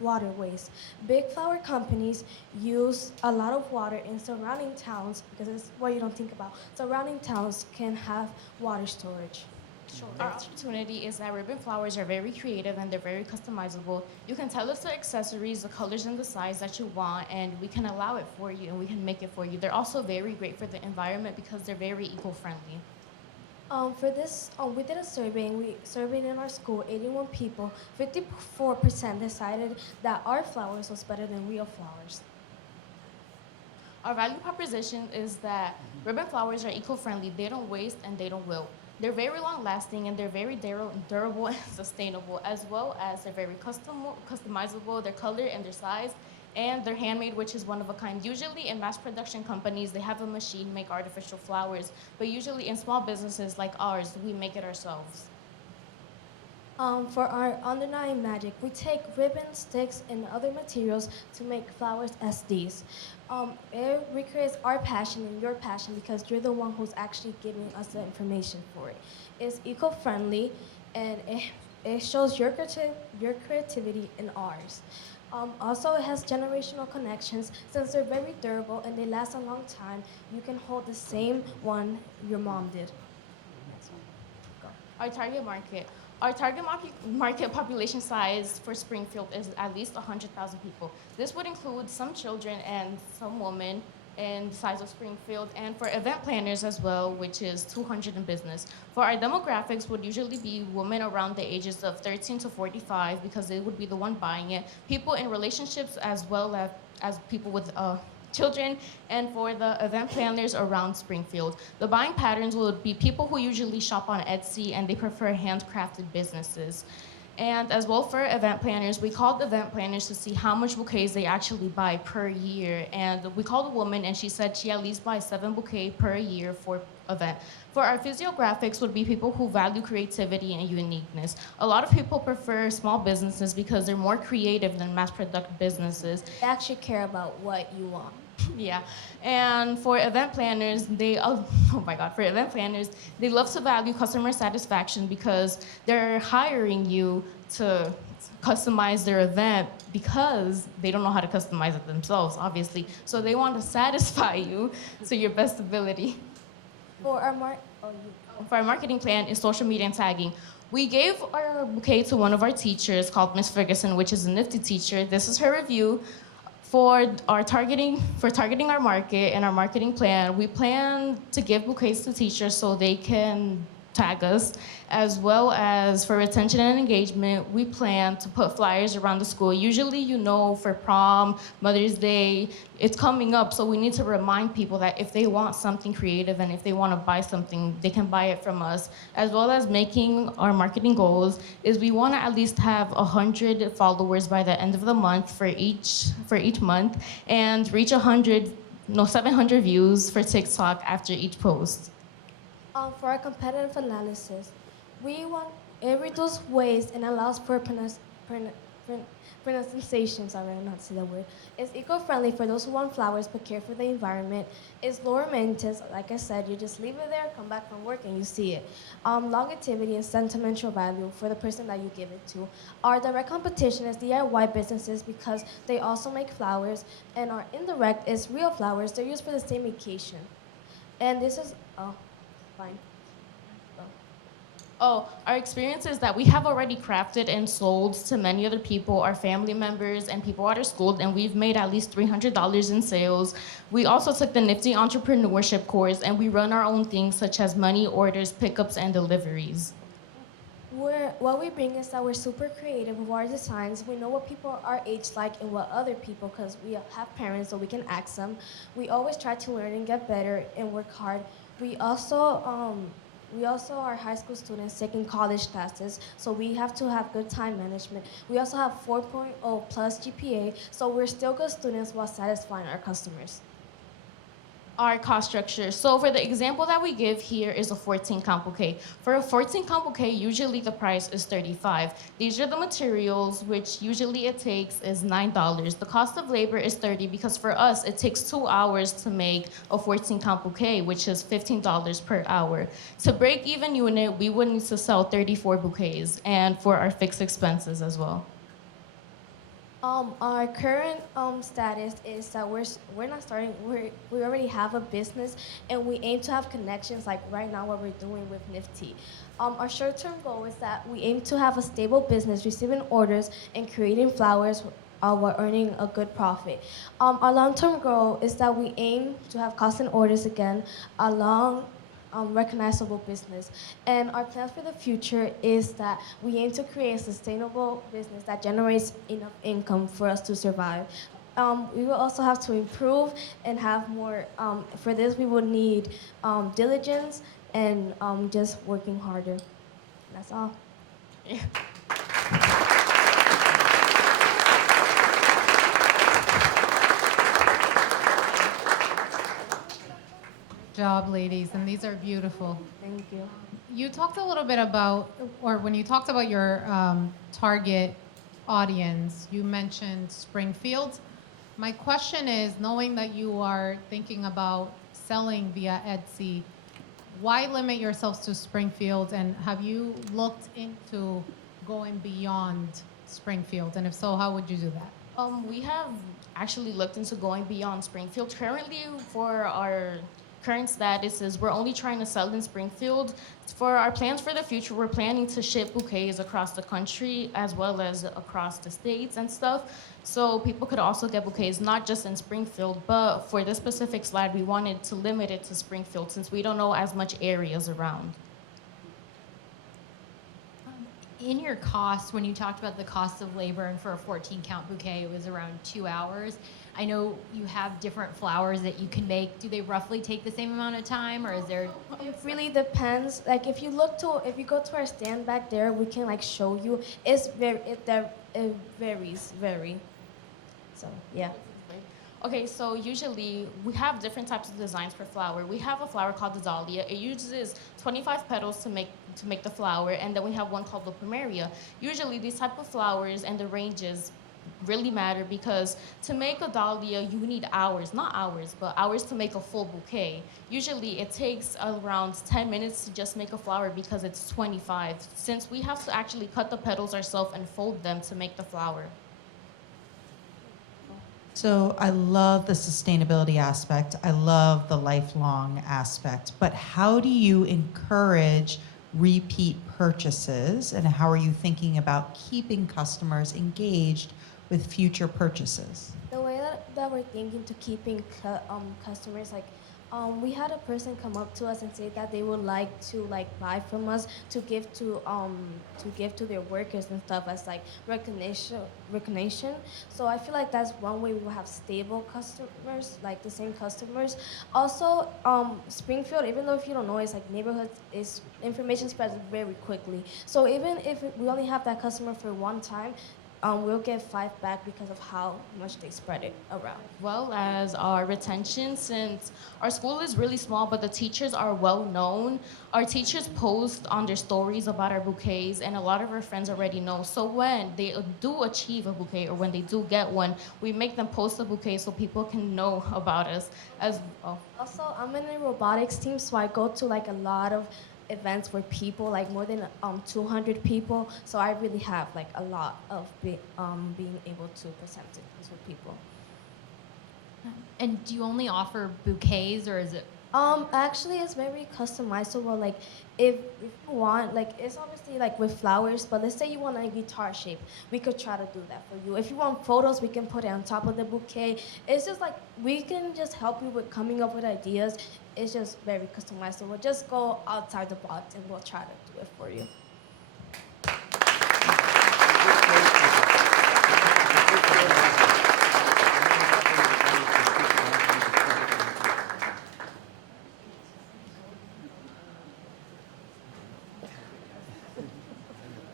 waterways. Big flower companies use a lot of water in surrounding towns, because it's what you don't think about. Surrounding towns can have water storage. Our opportunity is that ribbon flowers are very creative and they're very customizable. You can tell us the accessories, the colors, and the size that you want, and we can allow it for you and we can make it for you. They're also very great for the environment because they're very eco-friendly. For this, we did a survey, and we surveyed in our school 81 people. 54% decided that our flowers was better than real flowers. Our value proposition is that ribbon flowers are eco-friendly. They don't waste and they don't wilt. They're very long-lasting and they're very durable and sustainable, as well as they're very customizable, their color and their size, and they're handmade, which is one of a kind. Usually in mass production companies, they have a machine make artificial flowers, but usually in small businesses like ours, we make it ourselves. For our Undeniable Magic, we take ribbons, sticks, and other materials to make flowers as these. It recreates our passion and your passion because you're the one who's actually giving us the information for it. It's eco-friendly, and it shows your creativity in ours. Also, it has generational connections. Since they're very durable and they last a long time, you can hold the same one your mom did. Our target market. Our target market population size for Springfield is at least 100,000 people. This would include some children and some women in the size of Springfield, and for event planners as well, which is 200 in business. For our demographics would usually be women around the ages of 13 to 45 because they would be the one buying it, people in relationships as well as people with children, and for the event planners around Springfield. The buying patterns would be people who usually shop on Etsy and they prefer handcrafted businesses. And as well for event planners, we called event planners to see how much bouquets they actually buy per year. And we called a woman and she said she at least buys 7 bouquets per year for event. For our physiographics would be people who value creativity and uniqueness. A lot of people prefer small businesses because they're more creative than mass product businesses. They actually care about what you want. Yeah, and for event planners, for event planners, they love to value customer satisfaction because they're hiring you to customize their event because they don't know how to customize it themselves, obviously. So they want to satisfy you to your best ability. For our marketing plan is social media and tagging. We gave our bouquet to one of our teachers called Miss Ferguson, which is a nifty teacher. This is her review. For targeting our market and our marketing plan, we plan to give bouquets to teachers so they can tag us, as well as for retention and engagement, we plan to put flyers around the school. Usually, for prom, Mother's Day, it's coming up, so we need to remind people that if they want something creative and if they want to buy something, they can buy it from us. As well as making our marketing goals is we want to at least have 100 followers by the end of the month for each month, and reach 700 views for TikTok after each post. For our competitive analysis, we want it reduces waste and allows for pronunciation. Sorry, I'm not saying that word. It's eco-friendly for those who want flowers but care for the environment. It's lower maintenance. Like I said, you just leave it there, come back from work, and you see it. Longevity and sentimental value for the person that you give it to. Our direct competition is DIY businesses because they also make flowers, and our indirect is real flowers. They're used for the same occasion. And this is fine. Oh, our experience is that we have already crafted and sold to many other people, our family members and people at our school, and we've made at least $300 in sales. We also took the Nifty Entrepreneurship course, and we run our own things such as money orders, pickups, and deliveries. What we bring is that we're super creative with our designs. We know what people our age like and what other people, because we have parents, so we can ask them. We always try to learn and get better and work hard. We also are high school students taking college classes, so we have to have good time management. We also have 4.0 plus GPA, so we're still good students while satisfying our customers. Our cost structure. So for the example that we give here is a 14 count bouquet. For a 14 count bouquet, usually the price is $35. These are the materials, which usually it takes is $9. The cost of labor is $30 because for us, it takes 2 hours to make a 14 count bouquet, which is $15 per hour. To break even unit, we would need to sell 34 bouquets and for our fixed expenses as well. Our current status is that we're not starting. We already have a business, and we aim to have connections. Like right now, what we're doing with Nifty. Our short-term goal is that we aim to have a stable business, receiving orders and creating flowers while earning a good profit. Our long-term goal is that we aim to have constant orders again, along recognizable business. And our plans for the future is that we aim to create a sustainable business that generates enough income for us to survive. We will also have to improve and have more. For this, we will need diligence and just working harder. That's all. Yeah. Job, ladies, and these are beautiful. Thank you. You talked a little bit about, or when you talked about your target audience, you mentioned Springfield. My question is, knowing that you are thinking about selling via Etsy, why limit yourselves to Springfield, and have you looked into going beyond Springfield? And if so, how would you do that? We have actually looked into going beyond Springfield. Currently, for our current status is we're only trying to sell in Springfield. For our plans for the future, we're planning to ship bouquets across the country as well as across the states and stuff. So people could also get bouquets, not just in Springfield, but for this specific slide, we wanted to limit it to Springfield since we don't know as much areas around. In your cost, when you talked about the cost of labor, and for a 14 count bouquet, it was around 2 hours. I know you have different flowers that you can make. Do they roughly take the same amount of time, or is there? It really depends. Like if you go to our stand back there, we can like show you. It varies. So yeah. Okay, so usually we have different types of designs per flower. We have a flower called the dahlia. It uses 25 petals to make the flower, and then we have one called the plumeria. Usually these type of flowers and the ranges really matter because to make a dahlia, you need hours, not hours, but hours to make a full bouquet. Usually it takes around 10 minutes to just make a flower because it's 25, since we have to actually cut the petals ourselves and fold them to make the flower. So I love the sustainability aspect. I love the lifelong aspect. But how do you encourage repeat purchases, and how are you thinking about keeping customers engaged with future purchases? The way that we're thinking to keeping customers, like we had a person come up to us and say that they would like to buy from us to give to their workers and stuff as like recognition. So I feel like that's one way we will have stable customers, like the same customers. Also, Springfield, even though if you don't know, it's like neighborhoods, is information spreads very quickly. So even if we only have that customer for one time, we'll get 5 back because of how much they spread it around. Well as our retention, since our school is really small, but the teachers are well known. Our teachers post on their stories about our bouquets, and a lot of our friends already know. So when they do achieve a bouquet or when they do get one, we make them post a bouquet so people can know about us as well. Also, I'm in a robotics team, so I go to like a lot of events where people, like more than 200 people, so I really have like a lot of being able to present it with people. And do you only offer bouquets, or is it Actually, it's very customizable. Like, if you want, like, it's obviously like with flowers, but let's say you want a guitar shape, we could try to do that for you. If you want photos, we can put it on top of the bouquet. It's just like we can just help you with coming up with ideas. It's just very customizable. Just go outside the box, and we'll try to do it for you.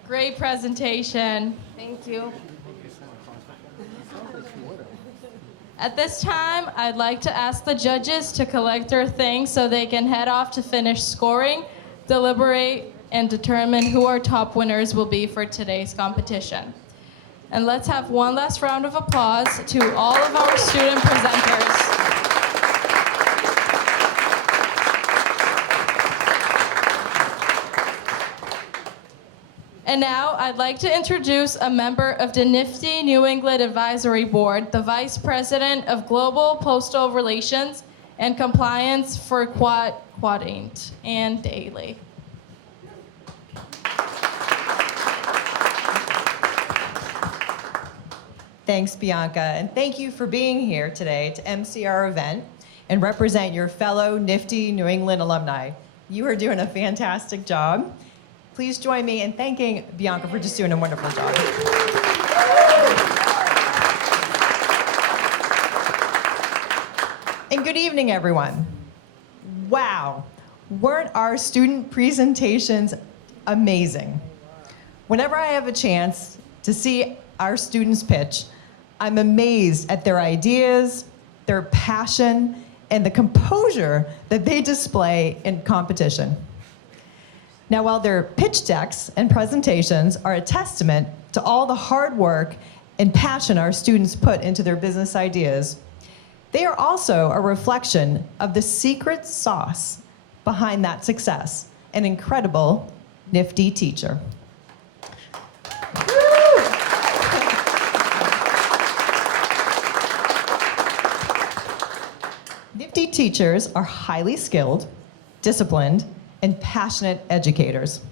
Great presentation. Thank you. At this time, I'd like to ask the judges to collect their things so they can head off to finish scoring, deliberate, and determine who our top winners will be for today's competition. And let's have one last round of applause to all of our student presenters. And now I'd like to introduce a member of the NFTE New England Advisory Board, the Vice President of Global Postal Relations and Compliance for Quadrant and Daily. Thanks, Bianca, and thank you for being here today to MC our event and represent your fellow NFTE New England alumni. You are doing a fantastic job. Please join me in thanking Bianca for just doing a wonderful job. And good evening, everyone. Wow, weren't our student presentations amazing? Whenever I have a chance to see our students pitch, I'm amazed at their ideas, their passion, and the composure that they display in competition. Now, while their pitch decks and presentations are a testament to all the hard work and passion our students put into their business ideas, they are also a reflection of the secret sauce behind that success, an incredible NFTE teacher. NFTE teachers are highly skilled, disciplined, and passionate educators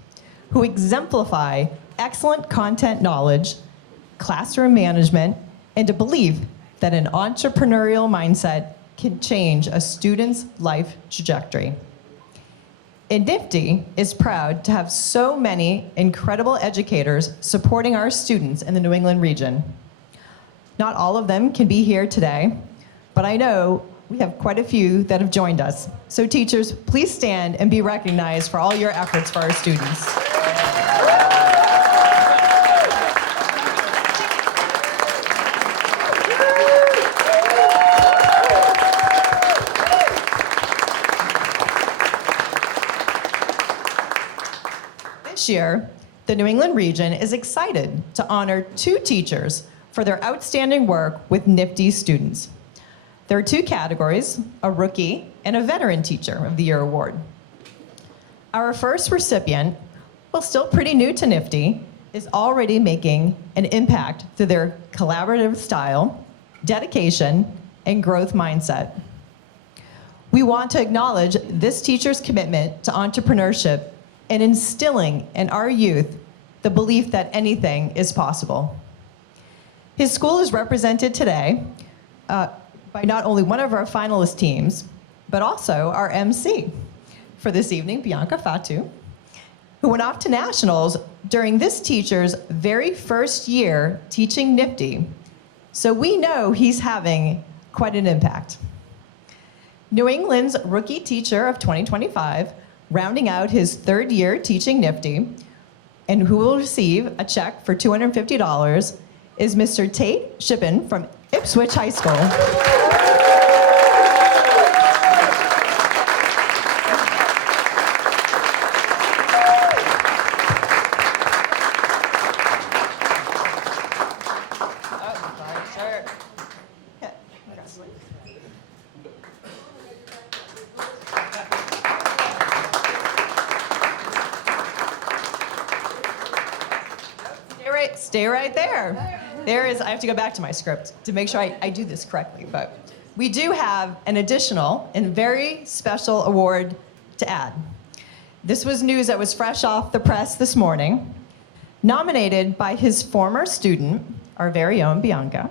who exemplify excellent content knowledge, classroom management, and a belief that an entrepreneurial mindset can change a student's life trajectory. And NFTE is proud to have so many incredible educators supporting our students in the New England region. Not all of them can be here today, but I know we have quite a few that have joined us. So teachers, please stand and be recognized for all your efforts for our students. This year, the New England region is excited to honor 2 teachers for their outstanding work with NFTE students. There are 2 categories, a rookie and a veteran teacher of the year award. Our first recipient, while still pretty new to NFTE, is already making an impact through their collaborative style, dedication, and growth mindset. We want to acknowledge this teacher's commitment to entrepreneurship and instilling in our youth the belief that anything is possible. His school is represented today by not only one of our finalist teams, but also our MC for this evening, Bianca Fatu, who went off to nationals during this teacher's very first year teaching NFTE. So we know he's having quite an impact. New England's Rookie Teacher of 2025, rounding out his 3rd year teaching NFTE, and who will receive a check for $250, is Mr. Tate Shippen from Ipswich High School. Stay right there. There is, I have to go back to my script to make sure I do this correctly, but we do have an additional and very special award to add. This was news that was fresh off the press this morning. Nominated by his former student, our very own Bianca,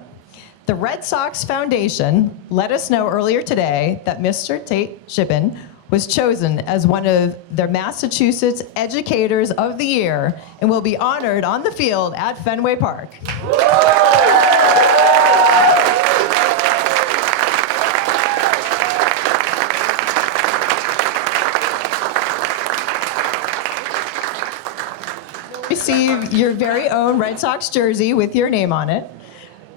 the Red Sox Foundation let us know earlier today that Mr. Tate Shippen was chosen as one of their Massachusetts Educators of the Year and will be honored on the field at Fenway Park. Receive your very own Red Sox jersey with your name on it.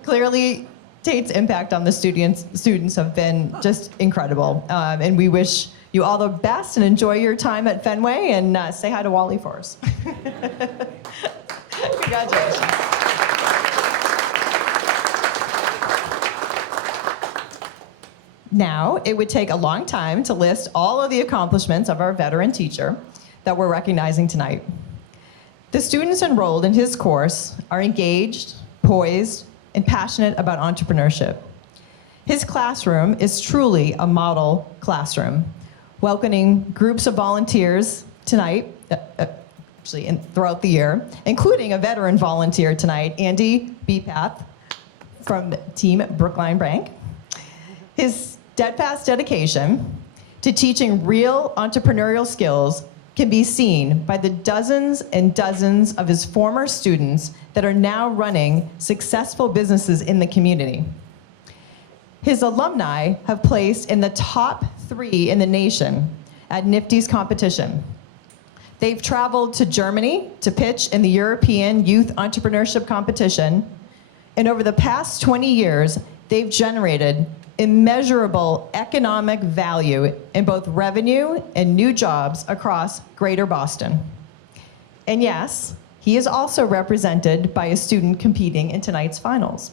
Clearly, Tate's impact on the students have been just incredible. And we wish you all the best and enjoy your time at Fenway, and say hi to Wally for us. Congratulations. Now, it would take a long time to list all of the accomplishments of our veteran teacher that we're recognizing tonight. The students enrolled in his course are engaged, poised, and passionate about entrepreneurship. His classroom is truly a model classroom, welcoming groups of volunteers tonight, actually throughout the year, including a veteran volunteer tonight, Andy Bepath from Team Brookline Bank. His steadfast dedication to teaching real entrepreneurial skills can be seen by the dozens and dozens of his former students that are now running successful businesses in the community. His alumni have placed in the top 3 in the nation at NFTE's competition. They've traveled to Germany to pitch in the European Youth Entrepreneurship Competition, and over the past 20 years, they've generated immeasurable economic value in both revenue and new jobs across Greater Boston. And yes, he is also represented by a student competing in tonight's finals.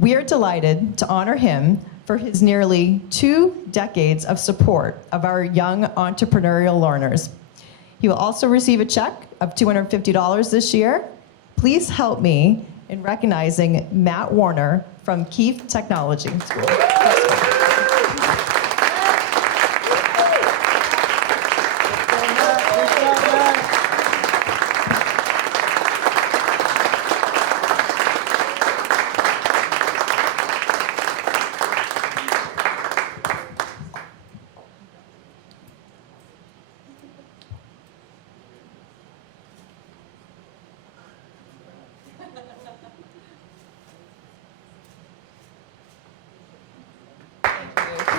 We are delighted to honor him for his nearly 2 decades of support of our young entrepreneurial learners. He will also receive a check of $250 this year. Please help me in recognizing Matt Warner from Keefe Technology School.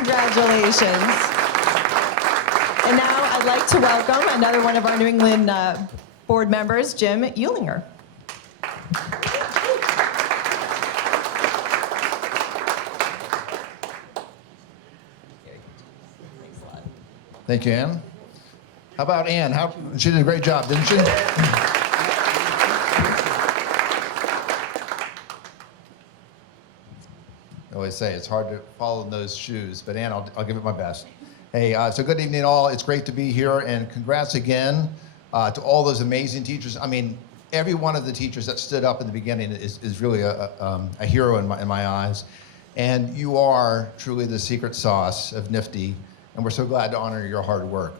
Congratulations. And now I'd like to welcome another one of our New England board members, Jim Eulinger. Thank you, Ann. How about Ann? She did a great job, didn't she? I always say it's hard to follow in those shoes, but Ann, I'll give it my best. Hey, so good evening all. It's great to be here, and congrats again to all those amazing teachers. I mean, every one of the teachers that stood up in the beginning is really a hero in my eyes. And you are truly the secret sauce of NFTE, and we're so glad to honor your hard work.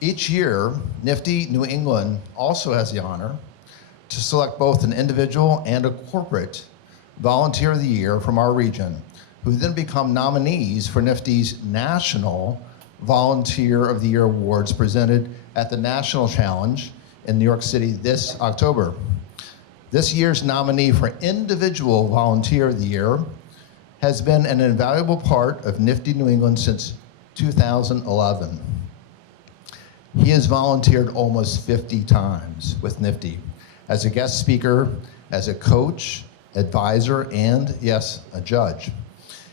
Each year, NFTE New England also has the honor to select both an individual and a corporate Volunteer of the Year from our region, who then become nominees for NFTE's National Volunteer of the Year Awards presented at the National Challenge in New York City this October. This year's nominee for Individual Volunteer of the Year has been an invaluable part of NFTE New England since 2011. He has volunteered almost 50 times with NFTE as a guest speaker, as a coach, advisor, and yes, a judge.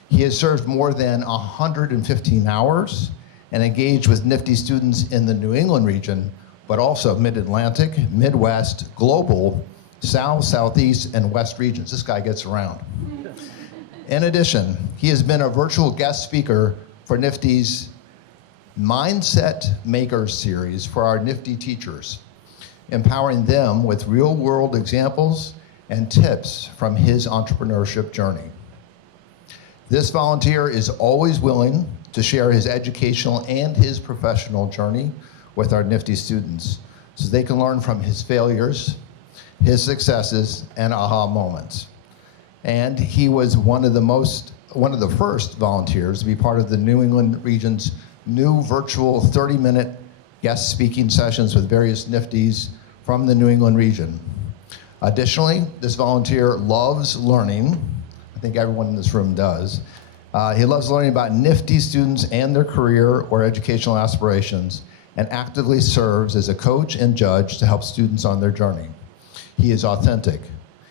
He has served more than 115 hours and engaged with NFTE students in the New England region, but also Mid-Atlantic, Midwest, Global, South, Southeast, and West regions. This guy gets around. In addition, he has been a virtual guest speaker for NFTE's Mindset Makers series for our NFTE teachers, empowering them with real-world examples and tips from his entrepreneurship journey. This volunteer is always willing to share his educational and his professional journey with our Nifty students so they can learn from his failures, his successes, and aha moments. And he was one of the first volunteers to be part of the New England region's new virtual 30-minute guest speaking sessions with various Nifties from the New England region. Additionally, this volunteer loves learning. I think everyone in this room does. He loves learning about Nifty students and their career or educational aspirations, and actively serves as a coach and judge to help students on their journey. He is authentic,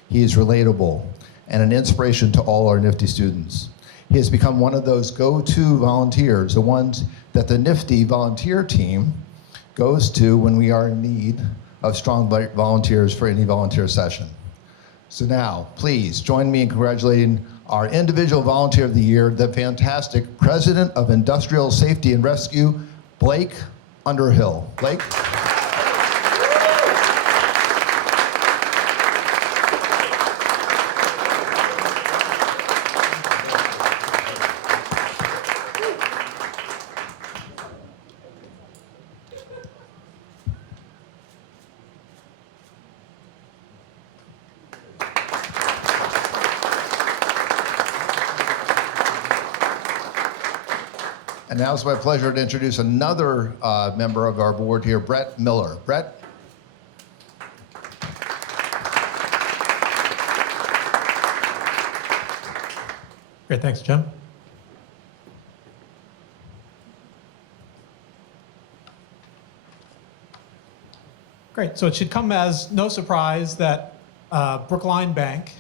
he is relatable, and an inspiration to all our Nifty students. He has become one of those go-to volunteers, the ones that the Nifty volunteer team goes to when we are in need of strong volunteers for any volunteer session. So now, please join me in congratulating our individual volunteer of the year, the fantastic President of Industrial Safety and Rescue, Blake Underhill. Blake? And now it's my pleasure to introduce another member of our board here, Brett Miller. Brett? Great, thanks, Jim. Great, so it should come as no surprise that Brookline Bank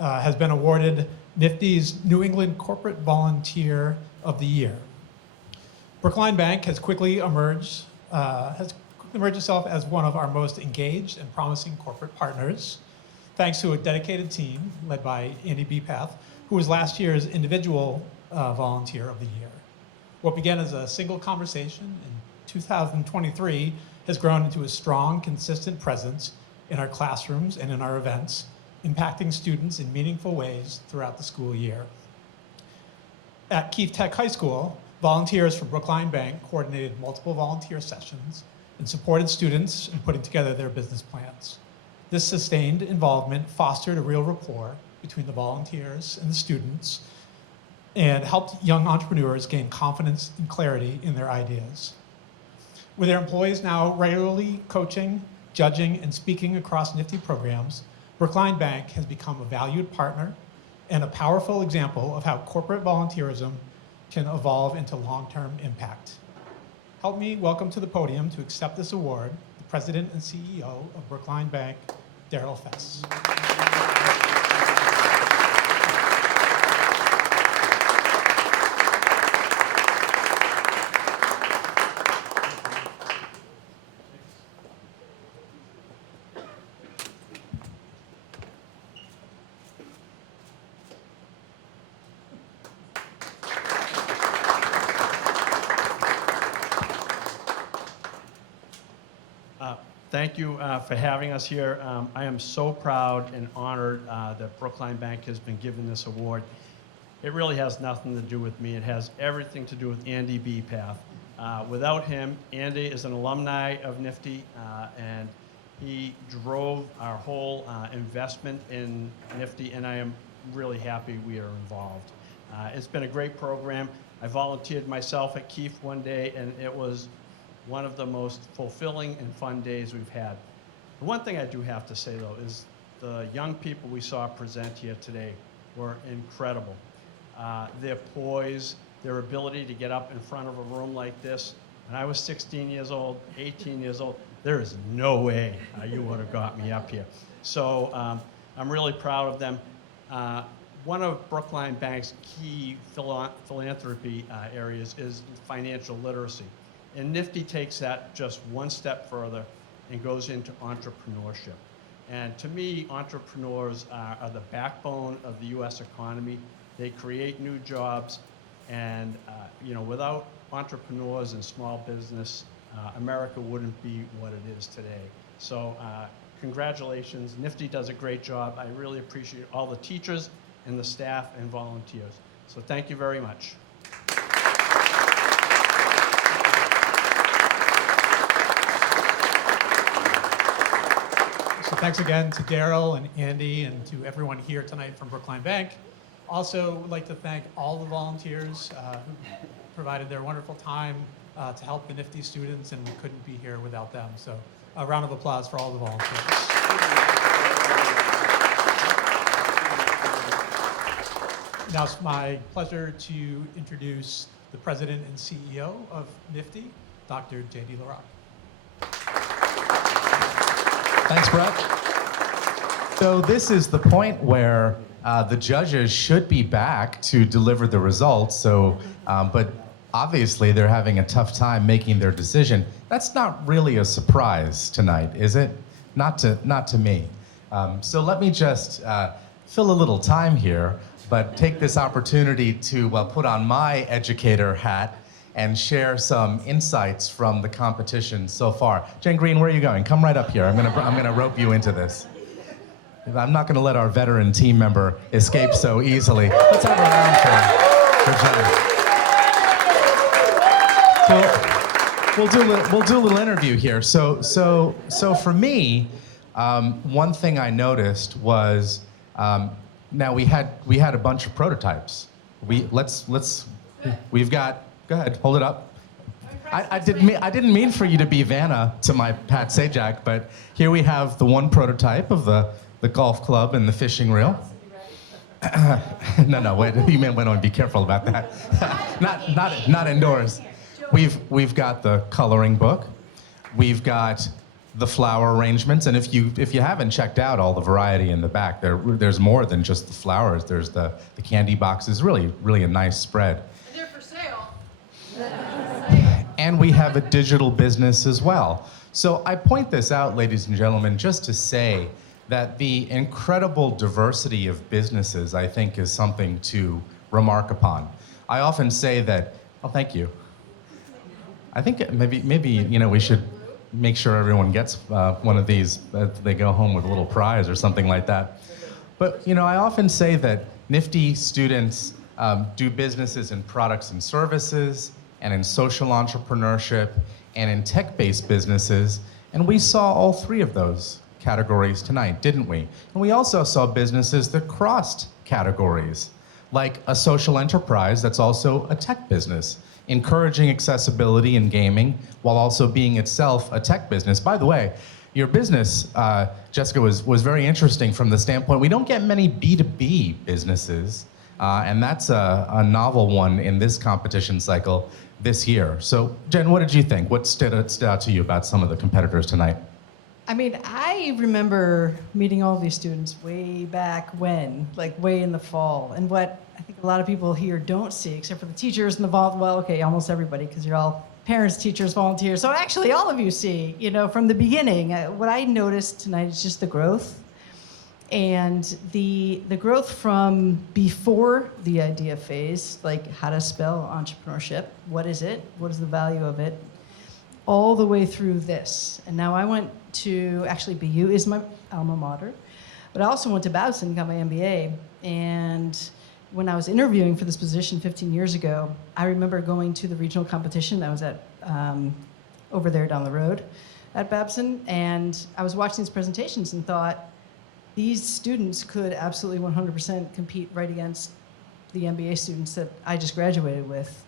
has been awarded Nifty's New England Corporate Volunteer of the Year. Brookline Bank has quickly emerged itself as one of our most engaged and promising corporate partners, thanks to a dedicated team led by Andy Bepath, who was last year's individual volunteer of the year. What began as a single conversation in 2023 has grown into a strong, consistent presence in our classrooms and in our events, impacting students in meaningful ways throughout the school year. At Keefe Tech High School, volunteers from Brookline Bank coordinated multiple volunteer sessions and supported students in putting together their business plans. This sustained involvement fostered a real rapport between the volunteers and the students and helped young entrepreneurs gain confidence and clarity in their ideas. With their employees now regularly coaching, judging, and speaking across Nifty programs, Brookline Bank has become a valued partner and a powerful example of how corporate volunteerism can evolve into long-term impact. Help me welcome to the podium to accept this award, the President and CEO of Brookline Bank, Daryl Fess. Thank you for having us here. I am so proud and honored that Brookline Bank has been given this award. It really has nothing to do with me. It has everything to do with Andy Bepath. Without him, Andy is an alumni of Nifty, and he drove our whole investment in Nifty, and I am really happy we are involved. It's been a great program. I volunteered myself at Keefe one day, and it was one of the most fulfilling and fun days we've had. The one thing I do have to say, though, is the young people we saw present here today were incredible. Their poise, their ability to get up in front of a room like this. When I was 16 years old, 18 years old, there is no way you would have got me up here. So I'm really proud of them. One of Brookline Bank's key philanthropy areas is financial literacy. And Nifty takes that just one step further and goes into entrepreneurship. And to me, entrepreneurs are the backbone of the U.S. economy. They create new jobs, and without entrepreneurs and small business, America wouldn't be what it is today. So congratulations. Nifty does a great job. I really appreciate all the teachers and the staff and volunteers. So thank you very much. So thanks again to Daryl and Andy and to everyone here tonight from Brookline Bank. Also, would like to thank all the volunteers who provided their wonderful time to help the NFTE students, and we couldn't be here without them. So a round of applause for all the volunteers. Now it's my pleasure to introduce the president and CEO of NFTE, Dr. J.D. LaRock. Thanks, Brett. So this is the point where the judges should be back to deliver the results. So, but obviously they're having a tough time making their decision. That's not really a surprise tonight, is it? Not to me. So let me just fill a little time here, but take this opportunity to put on my educator hat and share some insights from the competition so far. Jen Green, where are you going? Come right up here. I'm gonna rope you into this. I'm not gonna let our veteran team member escape so easily. Let's have a round for Jen. So we'll do a little interview here. So for me, one thing I noticed was now we had a bunch of prototypes. We've got. Go ahead, hold it up. I didn't mean for you to be Vanna to my Pat Sajak, but here we have the one prototype of the golf club and the fishing reel. No, wait, you may want to be careful about that. not indoors. We've got the coloring book. We've got the flower arrangements, and if you haven't checked out all the variety in the back, there's more than just the flowers. There's the candy boxes. Really a nice spread. And we have a digital business as well. So I point this out, ladies and gentlemen, just to say that the incredible diversity of businesses, I think, is something to remark upon. I often say that, oh, thank you. I think maybe we should make sure everyone gets one of these, they go home with a little prize or something like that. But I often say that NFTE students do businesses in products and services, and in social entrepreneurship, and in tech-based businesses. And we saw all three of those categories tonight, didn't we? And we also saw businesses that crossed categories, like a social enterprise that's also a tech business, encouraging accessibility in gaming while also being itself a tech business. By the way, your business, Jessica, was very interesting from the standpoint, we don't get many B2B businesses, and that's a novel one in this competition cycle this year. So Jen, what did you think? What stood out to you about some of the competitors tonight? I mean, I remember meeting all these students way back when, like way in the fall. And what I think a lot of people here don't see, except for the teachers and almost everybody, because you're all parents, teachers, volunteers. So actually all of you see, from the beginning, what I noticed tonight is just the growth. And the growth from before the idea phase, like how to spell entrepreneurship, what is it, what is the value of it, all the way through this. And now I went to, actually BU is my alma mater, but I also went to Babson, got my MBA. And when I was interviewing for this position 15 years ago, I remember going to the regional competition. I was at over there down the road at Babson, and I was watching these presentations and thought, these students could absolutely 100% compete right against the MBA students that I just graduated with.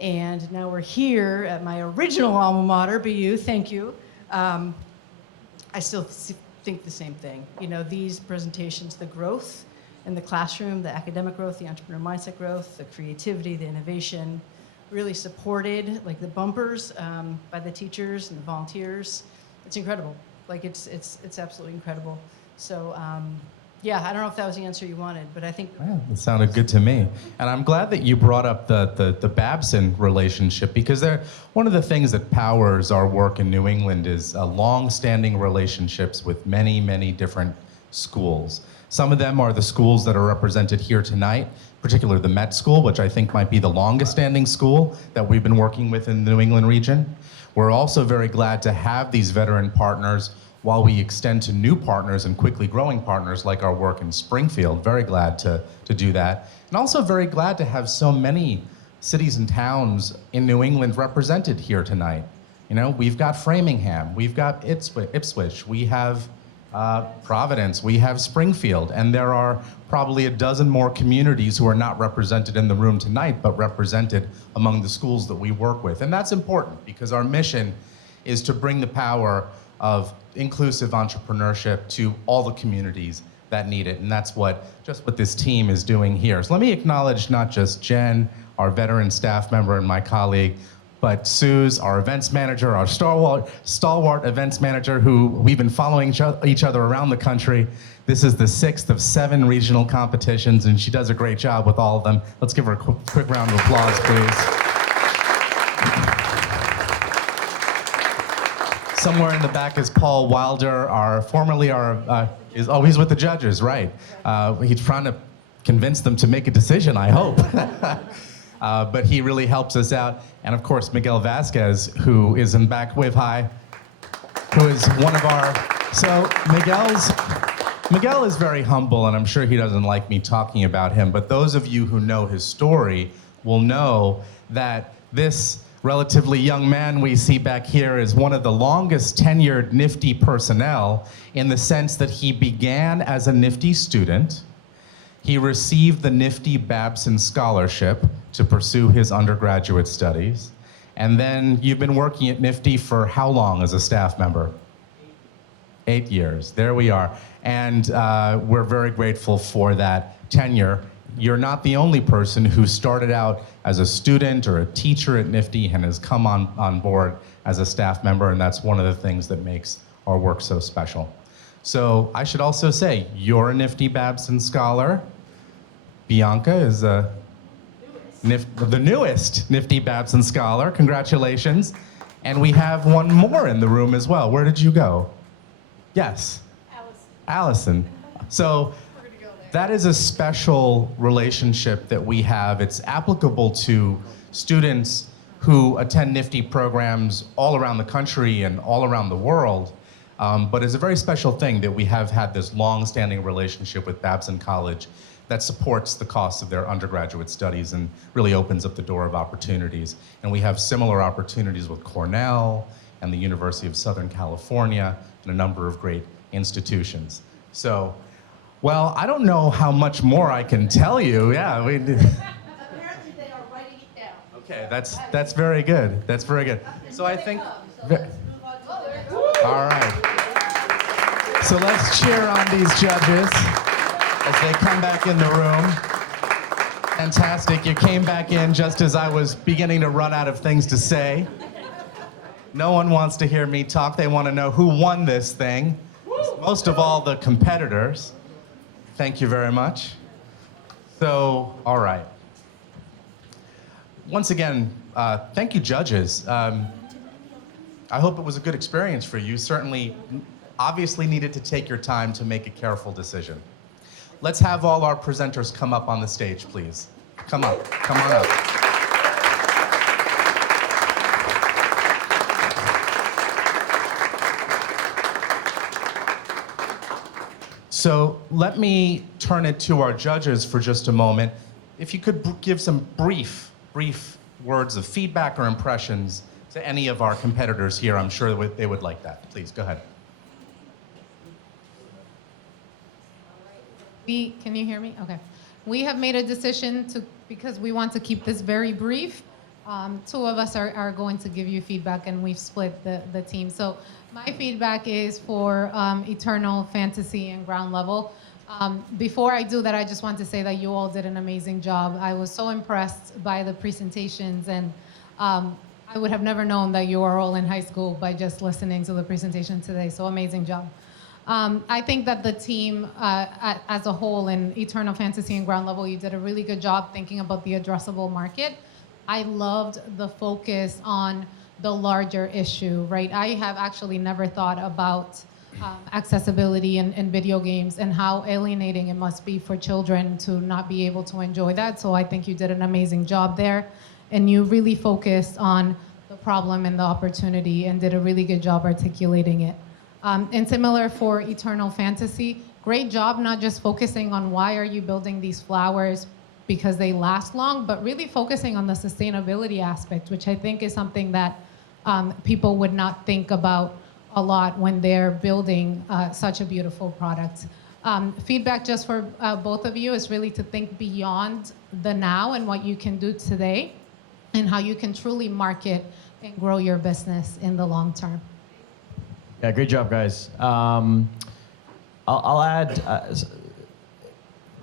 And now we're here at my original alma mater, BU, thank you. I still think the same thing. These presentations, the growth in the classroom, the academic growth, the entrepreneur mindset growth, the creativity, the innovation, really supported, like the bumpers by the teachers and the volunteers. It's incredible. Like it's absolutely incredible. So yeah, I don't know if that was the answer you wanted, but I think. Yeah, it sounded good to me. And I'm glad that you brought up the Babson relationship, because one of the things that powers our work in New England is long-standing relationships with many, many different schools. Some of them are the schools that are represented here tonight, particularly the Met School, which I think might be the longest-standing school that we've been working with in the New England region. We're also very glad to have these veteran partners while we extend to new partners and quickly growing partners like our work in Springfield. Very glad to do that. And also very glad to have so many cities and towns in New England represented here tonight. You know, we've got Framingham, we've got Ipswich, we have Providence, we have Springfield, and there are probably a dozen more communities who are not represented in the room tonight, but represented among the schools that we work with. And that's important because our mission is to bring the power of inclusive entrepreneurship to all the communities that need it. And that's what this team is doing here. So let me acknowledge not just Jen, our veteran staff member and my colleague, but Suze, our events manager, our stalwart events manager, who we've been following each other around the country. This is the 6th of 7 regional competitions, and she does a great job with all of them. Let's give her a quick round of applause, please. Somewhere in the back is Paul Wilder, is always with the judges, right? He's trying to convince them to make a decision, I hope. But he really helps us out. And of course, Miguel Vasquez, who is in back, wave hi, who is one of our, so Miguel is very humble, and I'm sure he doesn't like me talking about him, but those of you who know his story will know that this relatively young man we see back here is one of the longest tenured NFTE personnel in the sense that he began as a NFTE student. He received the NFTE Babson Scholarship to pursue his undergraduate studies. And then you've been working at NFTE for how long as a staff member? 8 years. There we are. And we're very grateful for that tenure. You're not the only person who started out as a student or a teacher at NFTE and has come on board as a staff member, and that's one of the things that makes our work so special. So I should also say, you're a NFTE Babson Scholar. Bianca is the newest NFTE Babson Scholar. Congratulations. And we have one more in the room as well. Where did you go? Yes. Allison. So that is a special relationship that we have. It's applicable to students who attend NFTE programs all around the country and all around the world. But it's a very special thing that we have had this long-standing relationship with Babson College that supports the cost of their undergraduate studies and really opens up the door of opportunities. And we have similar opportunities with Cornell and the University of Southern California and a number of great institutions. So, well, I don't know how much more I can tell you. Yeah, Apparently they are writing it down. Okay, that's very good. That's very good. So I think. All right. So let's cheer on these judges as they come back in the room. Fantastic. You came back in just as I was beginning to run out of things to say. No one wants to hear me talk. They want to know who won this thing. Most of all, the competitors. Thank you very much. So, all right. Once again, thank you, judges. I hope it was a good experience for you. Certainly, obviously needed to take your time to make a careful decision. Let's have all our presenters come up on the stage, please. Come up, come on up. So let me turn it to our judges for just a moment. If you could give some brief words of feedback or impressions to any of our competitors here, I'm sure they would like that. Please, go ahead. Can you hear me? Okay. We have made a decision because we want to keep this very brief. Two of us are going to give you feedback, and we've split the team. So my feedback is for Eternal Fantasy and Ground Level. Before I do that, I just want to say that you all did an amazing job. I was so impressed by the presentations, and I would have never known that you were all in high school by just listening to the presentation today. So amazing job. I think that the team as a whole in Eternal Fantasy and Ground Level, you did a really good job thinking about the addressable market. I loved the focus on the larger issue, right? I have actually never thought about accessibility in video games and how alienating it must be for children to not be able to enjoy that. So I think you did an amazing job there. And you really focused on the problem and the opportunity and did a really good job articulating it. And similar for Eternal Fantasy, great job not just focusing on why are you building these flowers because they last long, but really focusing on the sustainability aspect, which I think is something that people would not think about a lot when they're building such a beautiful product. Feedback just for both of you is really to think beyond the now and what you can do today and how you can truly market and grow your business in the long term. Yeah, great job, guys. I'll add,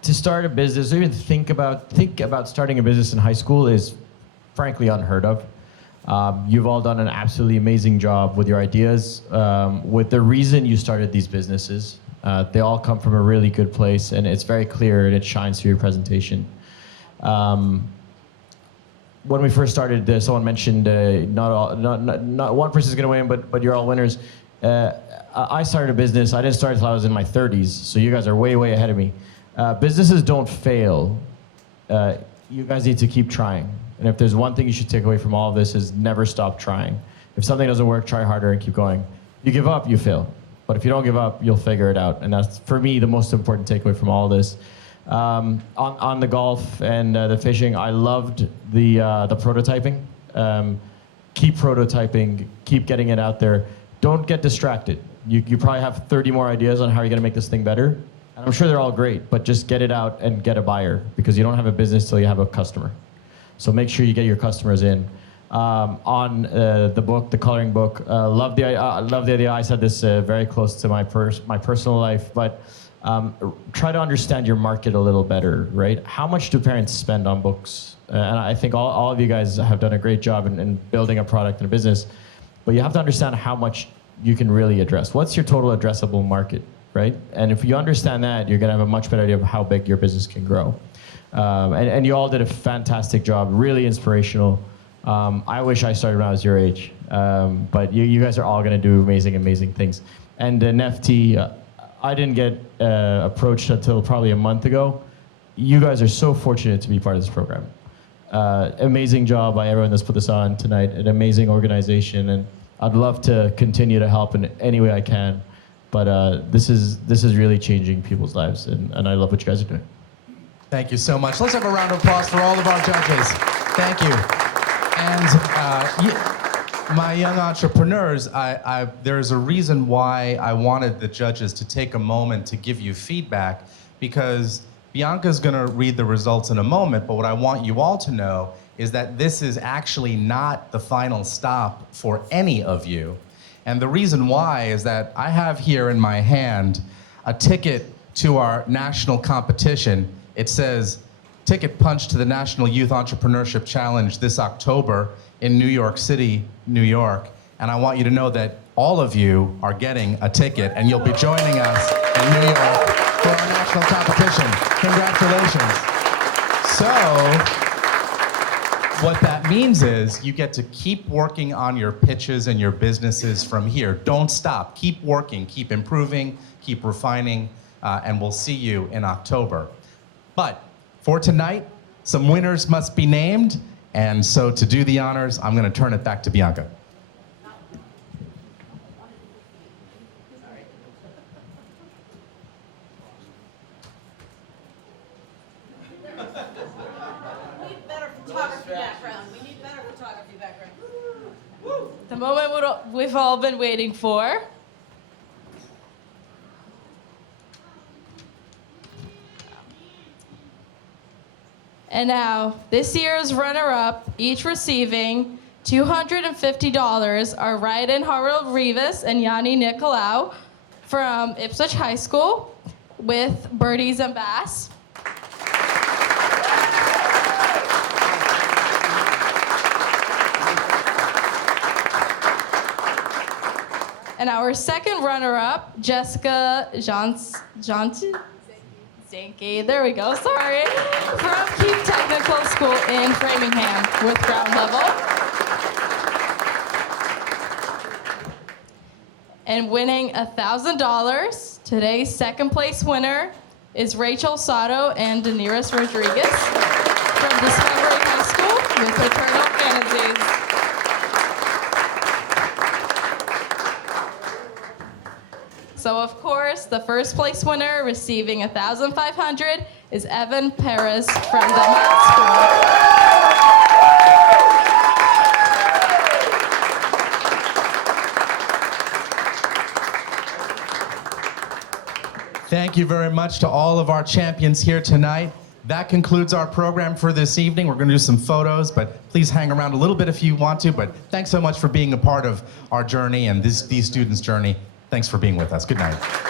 to start a business, or even think about starting a business in high school is frankly unheard of. You've all done an absolutely amazing job with your ideas, with the reason you started these businesses. They all come from a really good place, and it's very clear, and it shines through your presentation. When we first started, someone mentioned not one person's going to win, but you're all winners. I started a business. I didn't start until I was in my 30s, so you guys are way, way ahead of me. Businesses don't fail. You guys need to keep trying. And if there's one thing you should take away from all of this is never stop trying. If something doesn't work, try harder and keep going. You give up, you fail. But if you don't give up, you'll figure it out. And that's, for me, the most important takeaway from all this. On the golf and the fishing, I loved the prototyping. Keep prototyping, keep getting it out there. Don't get distracted. You probably have 30 more ideas on how you're gonna make this thing better. And I'm sure they're all great, but just get it out and get a buyer, because you don't have a business till you have a customer. So make sure you get your customers in. On the book, the coloring book, love the idea. I said this very close to my personal life, but try to understand your market a little better, right? How much do parents spend on books? And I think all of you guys have done a great job in building a product and a business, but you have to understand how much you can really address. What's your total addressable market, right? And if you understand that, you're gonna have a much better idea of how big your business can grow. And you all did a fantastic job, really inspirational. I wish I started when I was your age, but you guys are all gonna do amazing, amazing things. And NFT, I didn't get approached until probably a month ago. You guys are so fortunate to be part of this program. Amazing job by everyone that's put this on tonight, an amazing organization, and I'd love to continue to help in any way I can, but this is really changing people's lives, and I love what you guys are doing. Thank you so much. Let's have a round of applause for all of our judges. Thank you. And my young entrepreneurs, there's a reason why I wanted the judges to take a moment to give you feedback, because Bianca's gonna read the results in a moment, but what I want you all to know is that this is actually not the final stop for any of you. And the reason why is that I have here in my hand a ticket to our national competition. It says, ticket punch to the National Youth Entrepreneurship Challenge this October in New York City, New York. And I want you to know that all of you are getting a ticket, and you'll be joining us in New York for our national competition. Congratulations. So, what that means is you get to keep working on your pitches and your businesses from here. Don't stop. Keep working, keep improving, keep refining, and we'll see you in October. But for tonight, some winners must be named, and so to do the honors, I'm going to turn it back to Bianca. The moment we've all been waiting for. And now, this year's runner-up, each receiving $250, are Ryden Harold Rivas and Yanni Nicolau from Ipswich High School with Birdies and Bass. And our second runner-up, Jessica Johnson? Zinke, there we go, sorry. From Keep Technical School in Framingham with ground level. And winning $1,000, today's second place winner is Rachel Sato and Daenerys Rodriguez from Discovery High School with Eternal Fantasies. the first place winner receiving $1,500 is Evan Perez from the math school. Thank you very much to all of our champions here tonight. That concludes our program for this evening. We're going to do some photos, but please hang around a little bit if you want to. But thanks so much for being a part of our journey and these students' journey. Thanks for being with us. Good night.